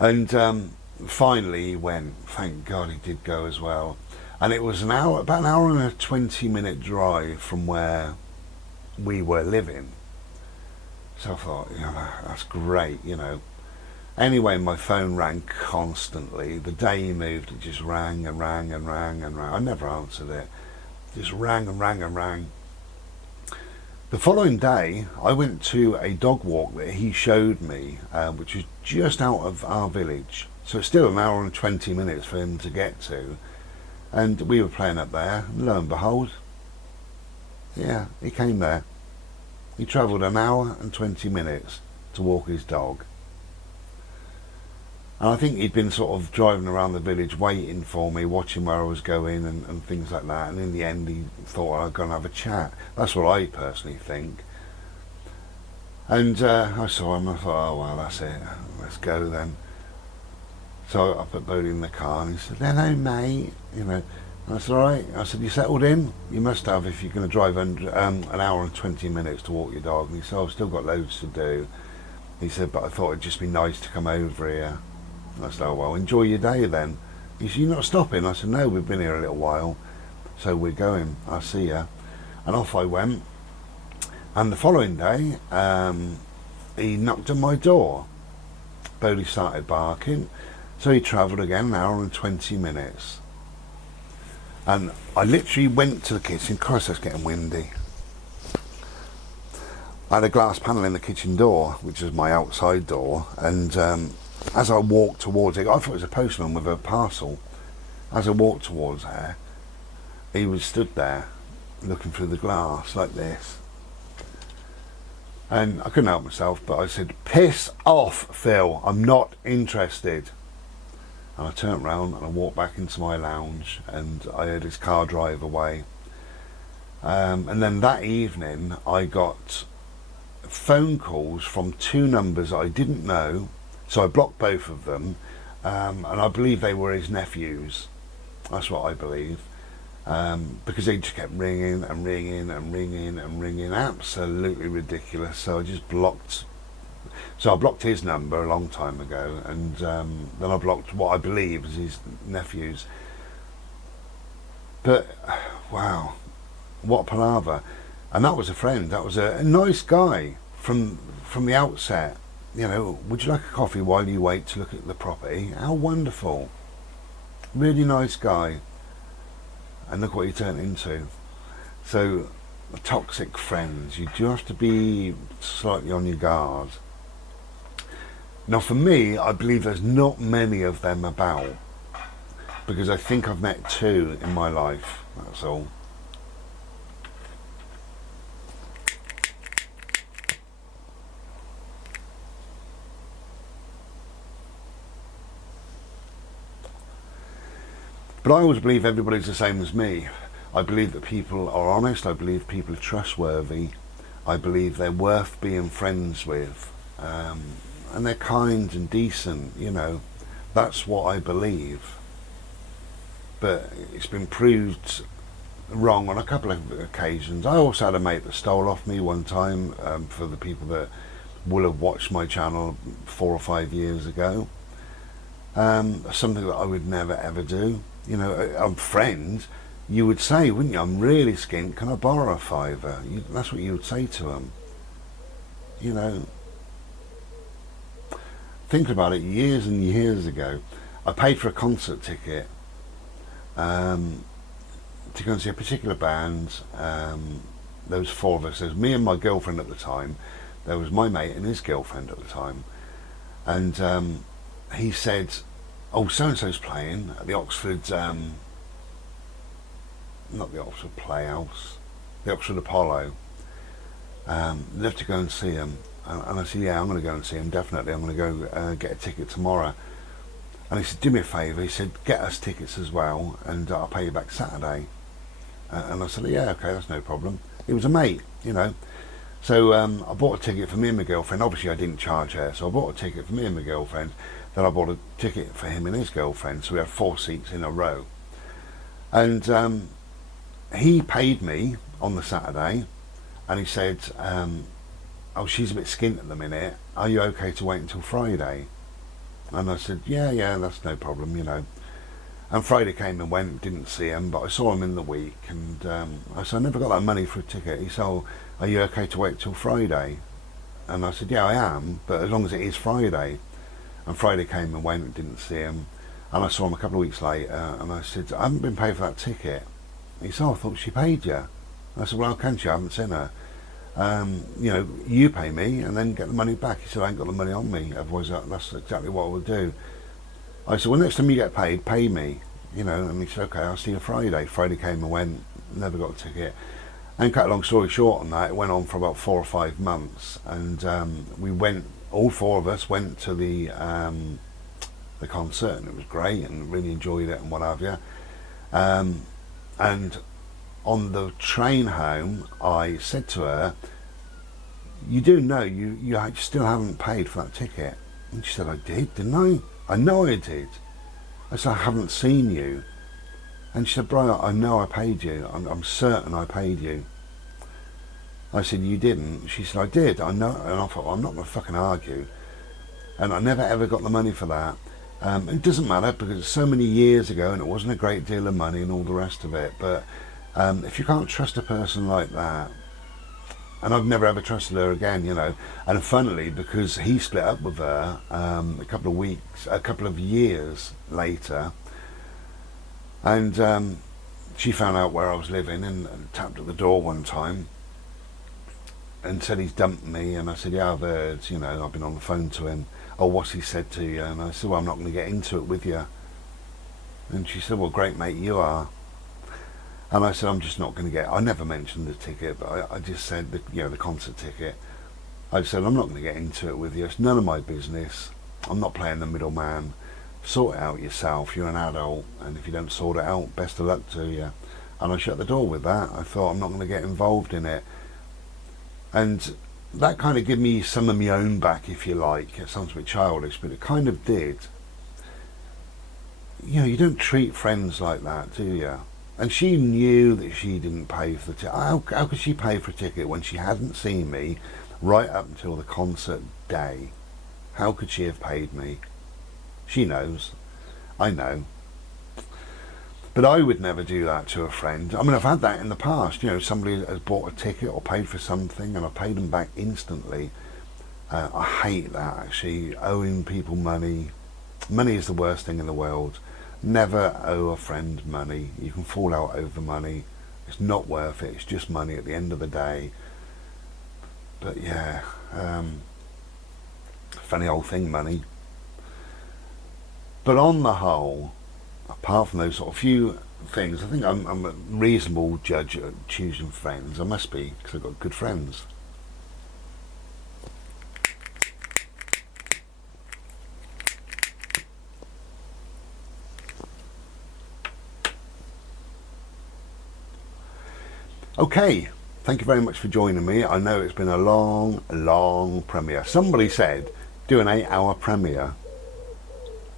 And finally he went. Thank God he did go as well. And it was about an hour and a 20-minute drive from where we were living. So I thought, you know, that's great, you know. Anyway, my phone rang constantly. The day he moved, it just rang and rang and rang and rang. I never answered it. It just rang and rang and rang. The following day, I went to a dog walk that he showed me, which was just out of our village. So it's still an hour and 20 minutes for him to get to. And we were playing up there, and lo and behold, yeah, he came there. He travelled an hour and 20 minutes to walk his dog. And I think he'd been sort of driving around the village waiting for me, watching where I was going and things like that. And in the end he thought I'd go and have a chat. That's what I personally think. And I saw him, I thought, oh well, that's it, let's go then. So I put Bodie in the car and he said, hello mate, you know. And I said, alright. I said, you settled in? You must have if you're going to drive an hour and 20 minutes to walk your dog. And he said, oh, I've still got loads to do. He said, but I thought it'd just be nice to come over here. And I said, oh well, enjoy your day then. He said, you're not stopping? I said, no, we've been here a little while, so we're going, I'll see ya. And off I went. And the following day, he knocked on my door. Bodie started barking, so he travelled again an hour and 20 minutes. And I literally went to the kitchen. Christ, that's getting windy. I had a glass panel in the kitchen door, which is my outside door, and as I walked towards it, I thought it was a postman with a parcel. As I walked towards there, he was stood there looking through the glass like this. And I couldn't help myself, but I said, piss off, Phil, I'm not interested. And I turned round and I walked back into my lounge and I heard his car drive away. And then that evening I got phone calls from 2 numbers I didn't know. So I blocked both of them, and I believe they were his nephews. That's what I believe, because they just kept ringing and ringing and ringing and ringing, absolutely ridiculous. So I just blocked. So I blocked his number a long time ago, and then I blocked what I believe was his nephews. But wow, what a palaver! And that was a friend. That was a nice guy from the outset. You know, would you like a coffee while you wait to look at the property? How wonderful. Really nice guy. And look what he turned into. So, toxic friends, you do have to be slightly on your guard. Now for me, I believe there's not many of them about. Because I think I've met 2 in my life, that's all. But I always believe everybody's the same as me. I believe that people are honest, I believe people are trustworthy, I believe they're worth being friends with, and they're kind and decent, you know. That's what I believe. But it's been proved wrong on a couple of occasions. I also had a mate that stole off me one time, for the people that will have watched my channel 4 or 5 years ago. Something that I would never ever do. You know, a friend, you would say, wouldn't you, I'm really skint, can I borrow a £5? That's what you would say to them. You know, think about it, years and years ago, I paid for a concert ticket to go and see a particular band. There was four of us. There was me and my girlfriend at the time. There was my mate and his girlfriend at the time. And he said, oh, so-and-so's playing at the Oxford, not the Oxford Playhouse, the Oxford Apollo. Love to go and see him. And I said, yeah, I'm going to go and see him, definitely. I'm going to go get a ticket tomorrow. And he said, do me a favour. He said, get us tickets as well, and I'll pay you back Saturday. And I said, yeah, okay, that's no problem. He was a mate, you know. So I bought a ticket for me and my girlfriend. Obviously, I didn't charge her, so I bought a ticket for me and my girlfriend. Then I bought a ticket for him and his girlfriend, so we had 4 seats in a row. And he paid me on the Saturday, and he said, oh, she's a bit skint at the minute. Are you okay to wait until Friday? And I said, yeah, that's no problem, you know. And Friday came and went, didn't see him, but I saw him in the week, and I said, I never got that money for a ticket. He said, oh, are you okay to wait till Friday? And I said, yeah, I am, but as long as it is Friday. And Friday came and went, didn't see him, and I saw him a couple of weeks later, and I said, I haven't been paid for that ticket. He said, oh, I thought she paid you. I said, well, how can she? I haven't seen her. You know, you pay me and then get the money back. He said, I ain't got the money on me, otherwise that's exactly what I would do. I said, well, next time you get paid, pay me, you know. And he said, okay, I'll see you Friday. Friday came and went, never got a ticket. And cut a long story short on that, it went on for about 4 or 5 months, and we went, all 4 of us went to the concert, and it was great, and really enjoyed it and what have you. And on the train home, I said to her, you do know you still haven't paid for that ticket. And she said, I did, didn't I? I know I did. I said, I haven't seen you. And she said, Brian, I know I paid you. I'm certain I paid you. I said, you didn't? She said, I did. I know. And I thought, well, I'm not going to fucking argue. And I never ever got the money for that. It doesn't matter because it's so many years ago and it wasn't a great deal of money and all the rest of it. But if you can't trust a person like that, and I've never ever trusted her again, you know. And funnily, because he split up with her a couple of years later, and she found out where I was living and tapped at the door one time and said he's dumped me. And I said, yeah, I've heard, you know, I've been on the phone to him. Oh, what's he said to you? And I said, well, I'm not going to get into it with you. And she said, well, great mate, you are. And I said, I'm just not going to get, I never mentioned the ticket, but I just said, the concert ticket. I said, I'm not going to get into it with you. It's none of my business. I'm not playing the middleman. Sort it out yourself. You're an adult, and if you don't sort it out, best of luck to you. And I shut the door with that. I thought, I'm not going to get involved in it. And that kind of gave me some of my own back, if you like. It sounds a bit childish, but it kind of did. You know, you don't treat friends like that, do you? And she knew that she didn't pay for the ticket. How could she pay for a ticket when she hadn't seen me right up until the concert day? How could she have paid me? She knows. I know. But I would never do that to a friend. I mean, I've had that in the past. You know, somebody has bought a ticket or paid for something and I paid them back instantly. I hate that, actually, owing people money. Money is the worst thing in the world. Never owe a friend money. You can fall out over money. It's not worth it. It's just money at the end of the day. But yeah, funny old thing, money. But on the whole, apart from those sort of few things, I think I'm a reasonable judge at choosing friends. I must be, because I've got good friends. Okay, thank you very much for joining me. I know it's been a long premiere. Somebody said, do an 8-hour premiere.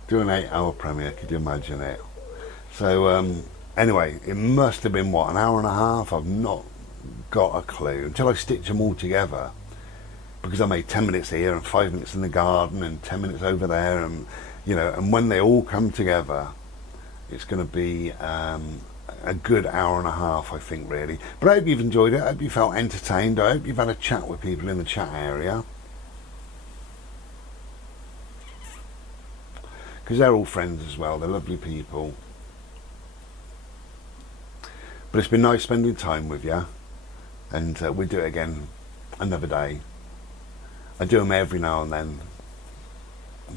Do an 8-hour premiere, could you imagine it? So anyway, it must have been, what, an hour and a half? I've not got a clue, until I stitch them all together. Because I made 10 minutes here and 5 minutes in the garden and 10 minutes over there, and you know, and when they all come together, it's going to be a good hour and a half, I think, really. But I hope you've enjoyed it. I hope you felt entertained. I hope you've had a chat with people in the chat area, because they're all friends as well. They're lovely people. But it's been nice spending time with you, and we'll do it again another day. I do them every now and then,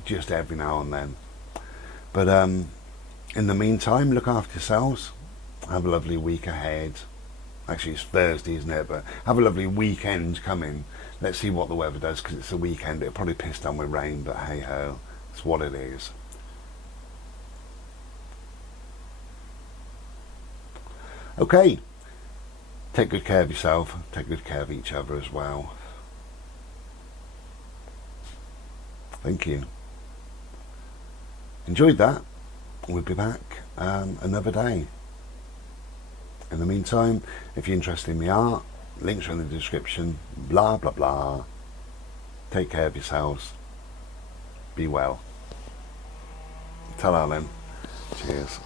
just every now and then. But in the meantime, look after yourselves. Have a lovely week ahead. Actually, it's Thursday, isn't it? But have a lovely weekend coming. Let's see what the weather does, because it's a weekend. It'll probably piss down with rain, but hey ho, it's what it is. Okay, take good care of yourself. Take good care of each other as well. Thank you. Enjoyed that. We'll be back another day. In the meantime, if you're interested in the art, links are in the description, blah blah blah. Take care of yourselves. Be well. Ta-ra then. Cheers.